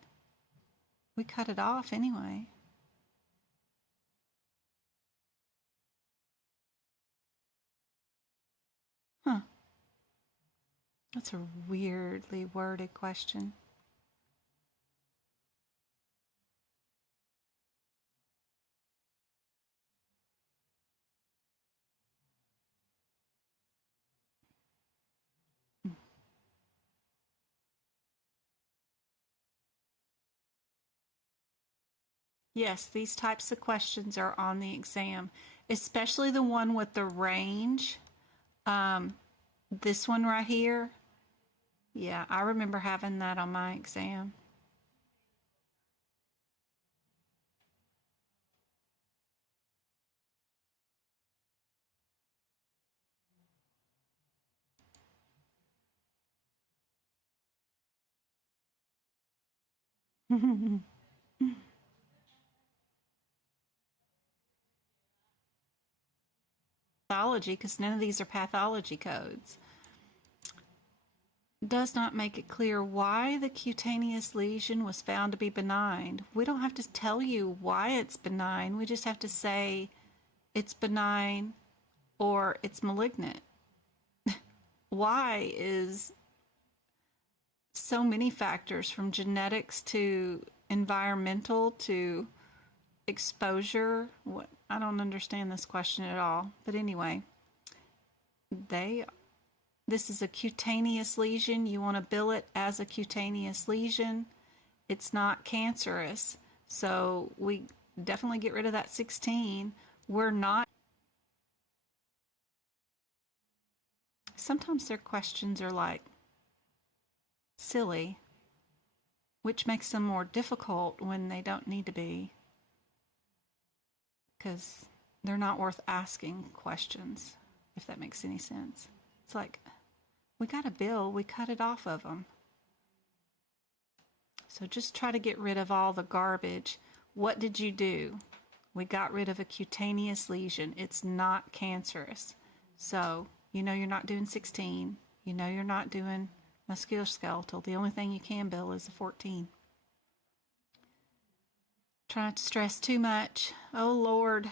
We cut it off anyway. Huh. That's a weirdly worded question. Yes, these types of questions are on the exam, especially the one with the range. This one right here. Yeah, I remember having that on my exam. Pathology, because none of these are pathology codes. Does not make it clear why the cutaneous lesion was found to be benign. We don't have to tell you why it's benign. We just have to say it's benign or it's malignant. Why is so many factors, from genetics to environmental to exposure. I don't understand this question at all. But anyway, this is a cutaneous lesion. You want to bill it as a cutaneous lesion. It's not cancerous. So we definitely get rid of that 16. We're not. Sometimes their questions are like silly, which makes them more difficult when they don't need to be, because they're not worth asking questions, if that makes any sense. It's like, we got a bill, we cut it off of them. So just try to get rid of all the garbage. What did you do? We got rid of a cutaneous lesion. It's not cancerous. So you know you're not doing 16. You know you're not doing musculoskeletal. The only thing you can bill is a 14. Try not to stress too much. Oh, Lord.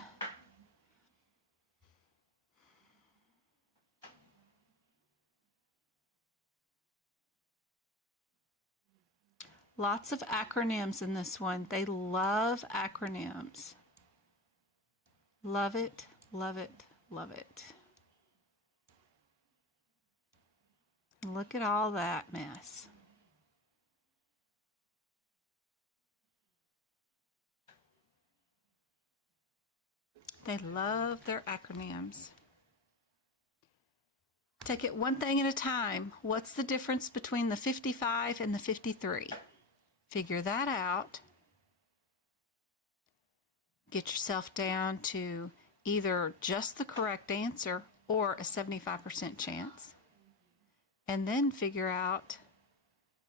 Lots of acronyms in this one. They love acronyms. Love it, love it, love it. Look at all that mess. They love their acronyms. Take it one thing at a time. What's the difference between the 55 and the 53? Figure that out. Get yourself down to either just the correct answer or a 75% chance. And then figure out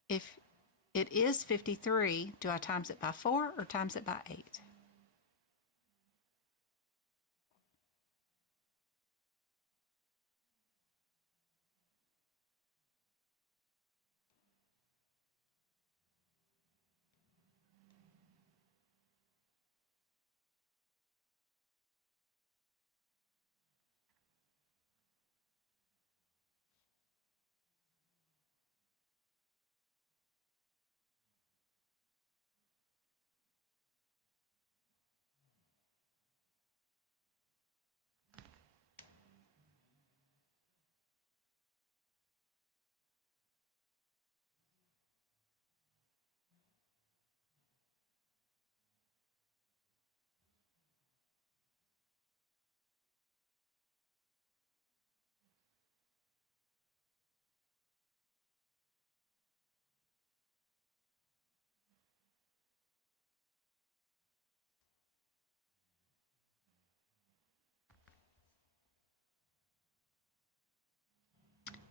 if it is 53, do I times it by 4 or times it by 8?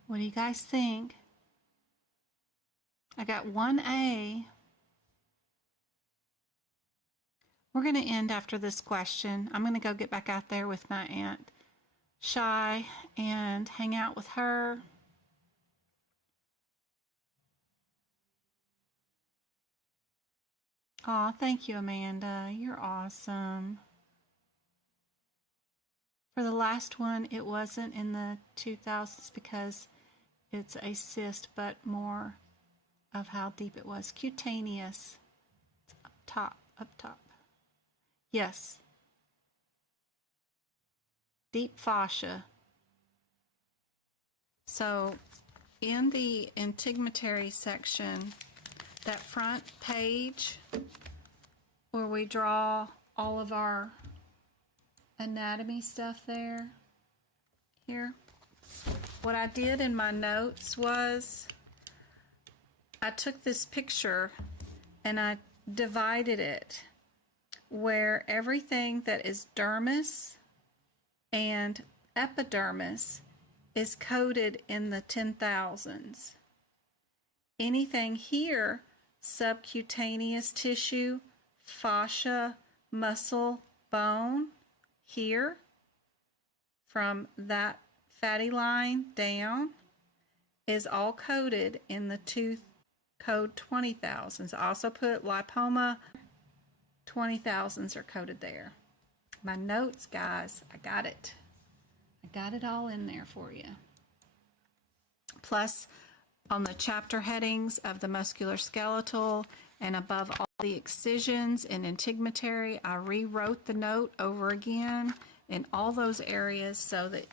What do you guys think? I got 1A. We're going to end after this question. I'm going to go get back out there with my Aunt Shy and hang out with her. Aw, thank you, Amanda. You're awesome. For the last one, it wasn't in the 2000s because it's a cyst, but more of how deep it was. Cutaneous. It's up top, up top. Yes. Deep fascia. So in the integumentary section, that front page where we draw all of our anatomy stuff here, what I did in my notes was I took this picture and I divided it where everything that is dermis and epidermis is coded in the 10,000s. Anything here, subcutaneous tissue, fascia, muscle, bone, here, from that fatty line down, is all coded in the tooth code 20,000s. I also put lipoma, 20,000s are coded there. My notes, guys, I got it. I got it all in there for you. Plus, on the chapter headings of the musculoskeletal and above all the excisions and integumentary, I rewrote the note over again in all those areas so that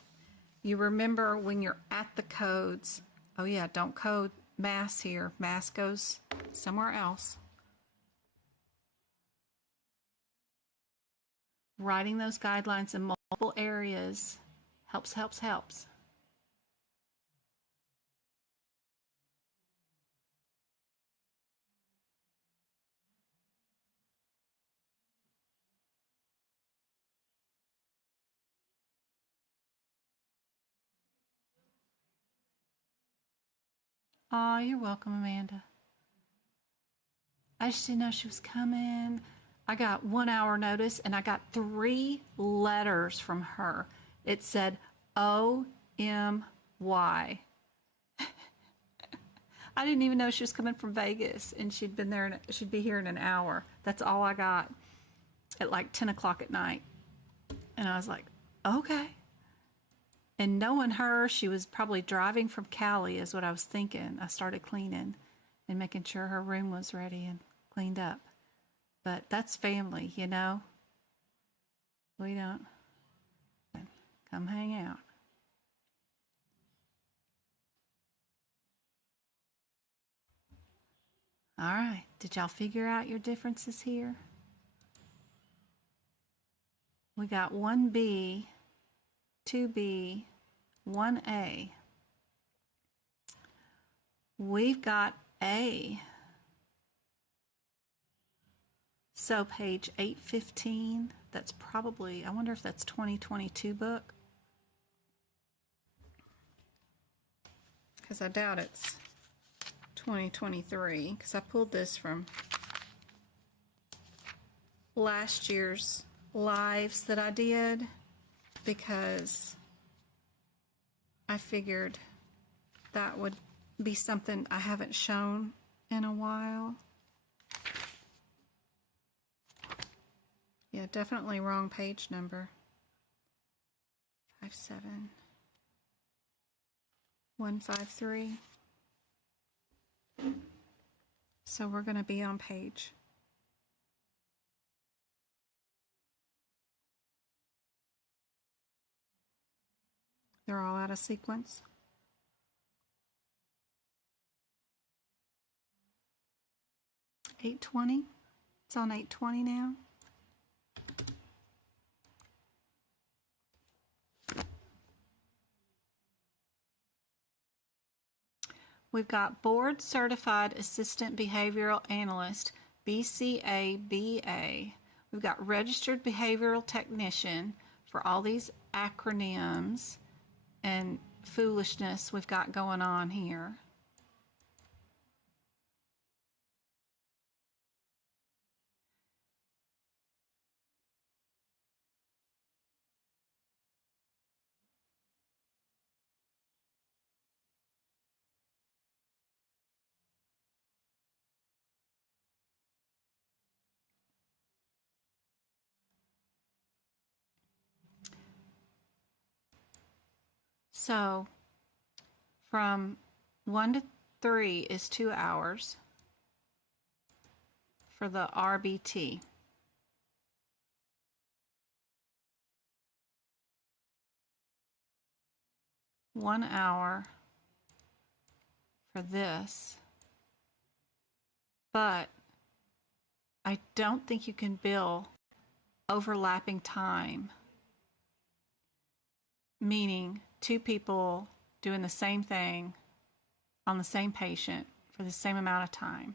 you remember when you're at the codes. Oh yeah, don't code mass here. Mass goes somewhere else. Writing those guidelines in multiple areas helps. Oh, you're welcome, Amanda. I just didn't know she was coming. I got 1 hour notice and I got 3 letters from her. It said OMY. I didn't even know she was coming from Vegas, and she'd be here in an hour. That's all I got at like 10 o'clock at night. And I was like, okay. And knowing her, she was probably driving from Cali is what I was thinking. I started cleaning and making sure her room was ready and cleaned up. But that's family, you know? We don't. Come hang out. All right. Did y'all figure out your differences here? We got 1B, 2B, 1A. We've got A. So page 815, that's probably, I wonder if that's 2022 book. Because I doubt it's 2023, because I pulled this from last year's lives that I did, because I figured that would be something I haven't shown in a while. Yeah, definitely wrong page number. 57153. So we're going to be on page. They're all out of sequence. $8.20. It's on $8.20 now. We've got Board Certified Assistant Behavioral Analyst, BCABA. We've got Registered Behavioral Technician for all these acronyms and foolishness we've got going on here. So from 1 to 3 is 2 hours for the RBT. One hour for this, but I don't think you can bill overlapping time, meaning two people doing the same thing on the same patient for the same amount of time.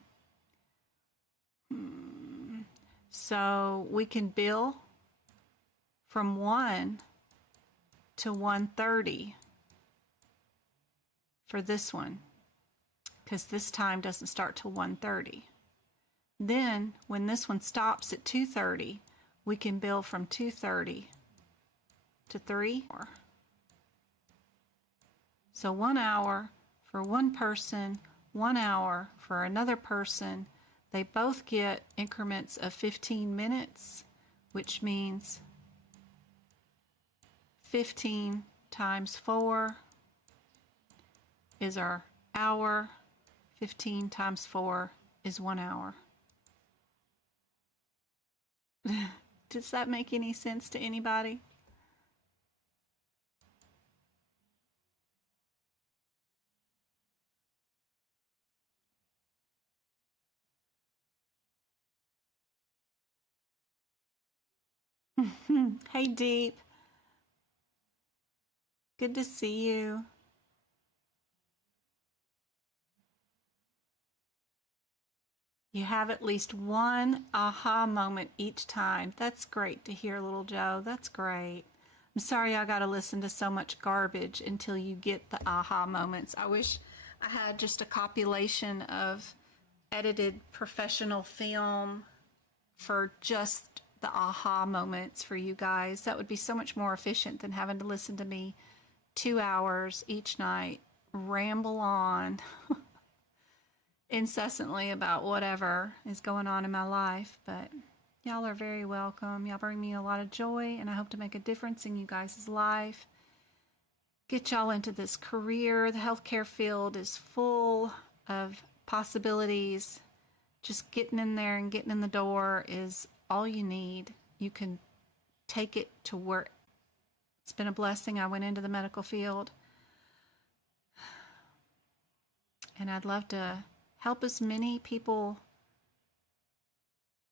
So we can bill from 1 to 1:30 for this one, because this time doesn't start till 1:30. Then when this one stops at 2:30, we can bill from 2:30 to 3. So 1 hour for one person, 1 hour for another person. They both get increments of 15 minutes, which means 15 times 4 is our hour. 15 times 4 is 1 hour. Does that make any sense to anybody? Hey, Deep. Good to see you. You have at least one aha moment each time. That's great to hear, little Joe. That's great. I'm sorry I got to listen to so much garbage until you get the aha moments. I wish I had just a compilation of edited professional film for just the aha moments for you guys. That would be so much more efficient than having to listen to me 2 hours each night ramble on. incessantly about whatever is going on in my life, but y'all are very welcome. Y'all bring me a lot of joy, and I hope to make a difference in you guys' life. Get y'all into this career. The healthcare field is full of possibilities. Just getting in there and getting in the door is all you need. You can take it to where it's been a blessing. I went into the medical field, and I'd love to help as many people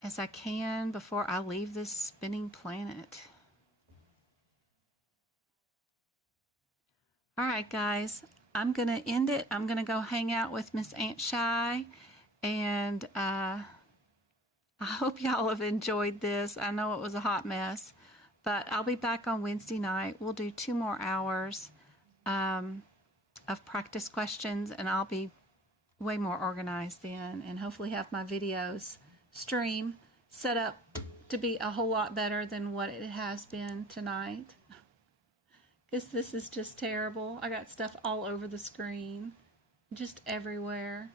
as I can before I leave this spinning planet. All right, guys, I'm going to end it. I'm going to go hang out with Miss Aunt Shy, and I hope y'all have enjoyed this. I know it was a hot mess, but I'll be back on Wednesday night. We'll do 2 more hours of practice questions, and I'll be way more organized then, and hopefully have my videos stream set up to be a whole lot better than what it has been tonight. Because this is just terrible. I got stuff all over the screen, just everywhere.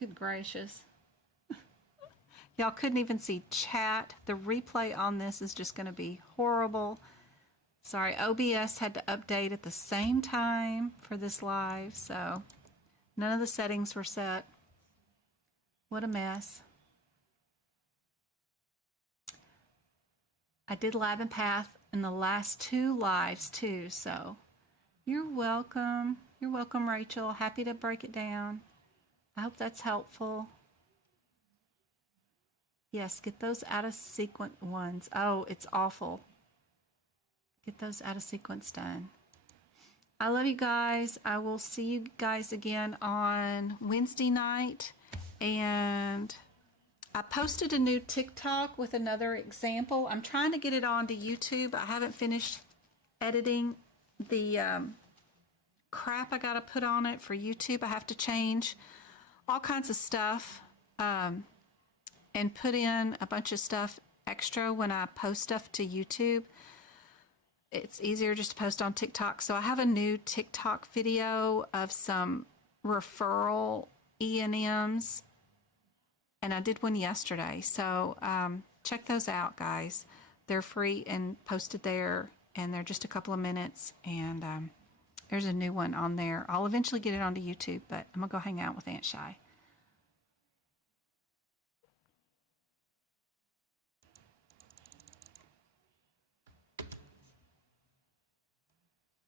Good gracious. Y'all couldn't even see chat. The replay on this is just going to be horrible. Sorry, OBS had to update at the same time for this live, so none of the settings were set. What a mess. I did Lab and Path in the last 2 lives too, so you're welcome. You're welcome, Rachel. Happy to break it down. I hope that's helpful. Yes, get those out of sequence ones. Oh, it's awful. Get those out of sequence done. I love you guys. I will see you guys again on Wednesday night, and I posted a new TikTok with another example. I'm trying to get it onto YouTube. I haven't finished editing the crap I got to put on it for YouTube. I have to change all kinds of stuff and put in a bunch of stuff extra when I post stuff to YouTube. It's easier just to post on TikTok. So I have a new TikTok video of some referral E&Ms. And I did one yesterday, so check those out, guys. They're free and posted there, and they're just a couple of minutes, and there's a new one on there. I'll eventually get it onto YouTube, but I'm going to go hang out with Aunt Shy.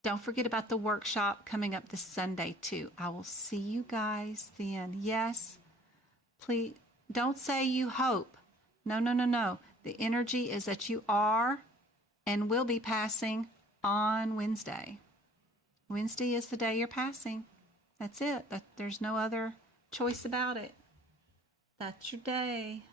Don't forget about the workshop coming up this Sunday, too. I will see you guys then. Yes, please. Don't say you hope. No, no, no, no. The energy is that you are and will be passing on Wednesday. Wednesday is the day you're passing. That's it. There's no other choice about it. That's your day.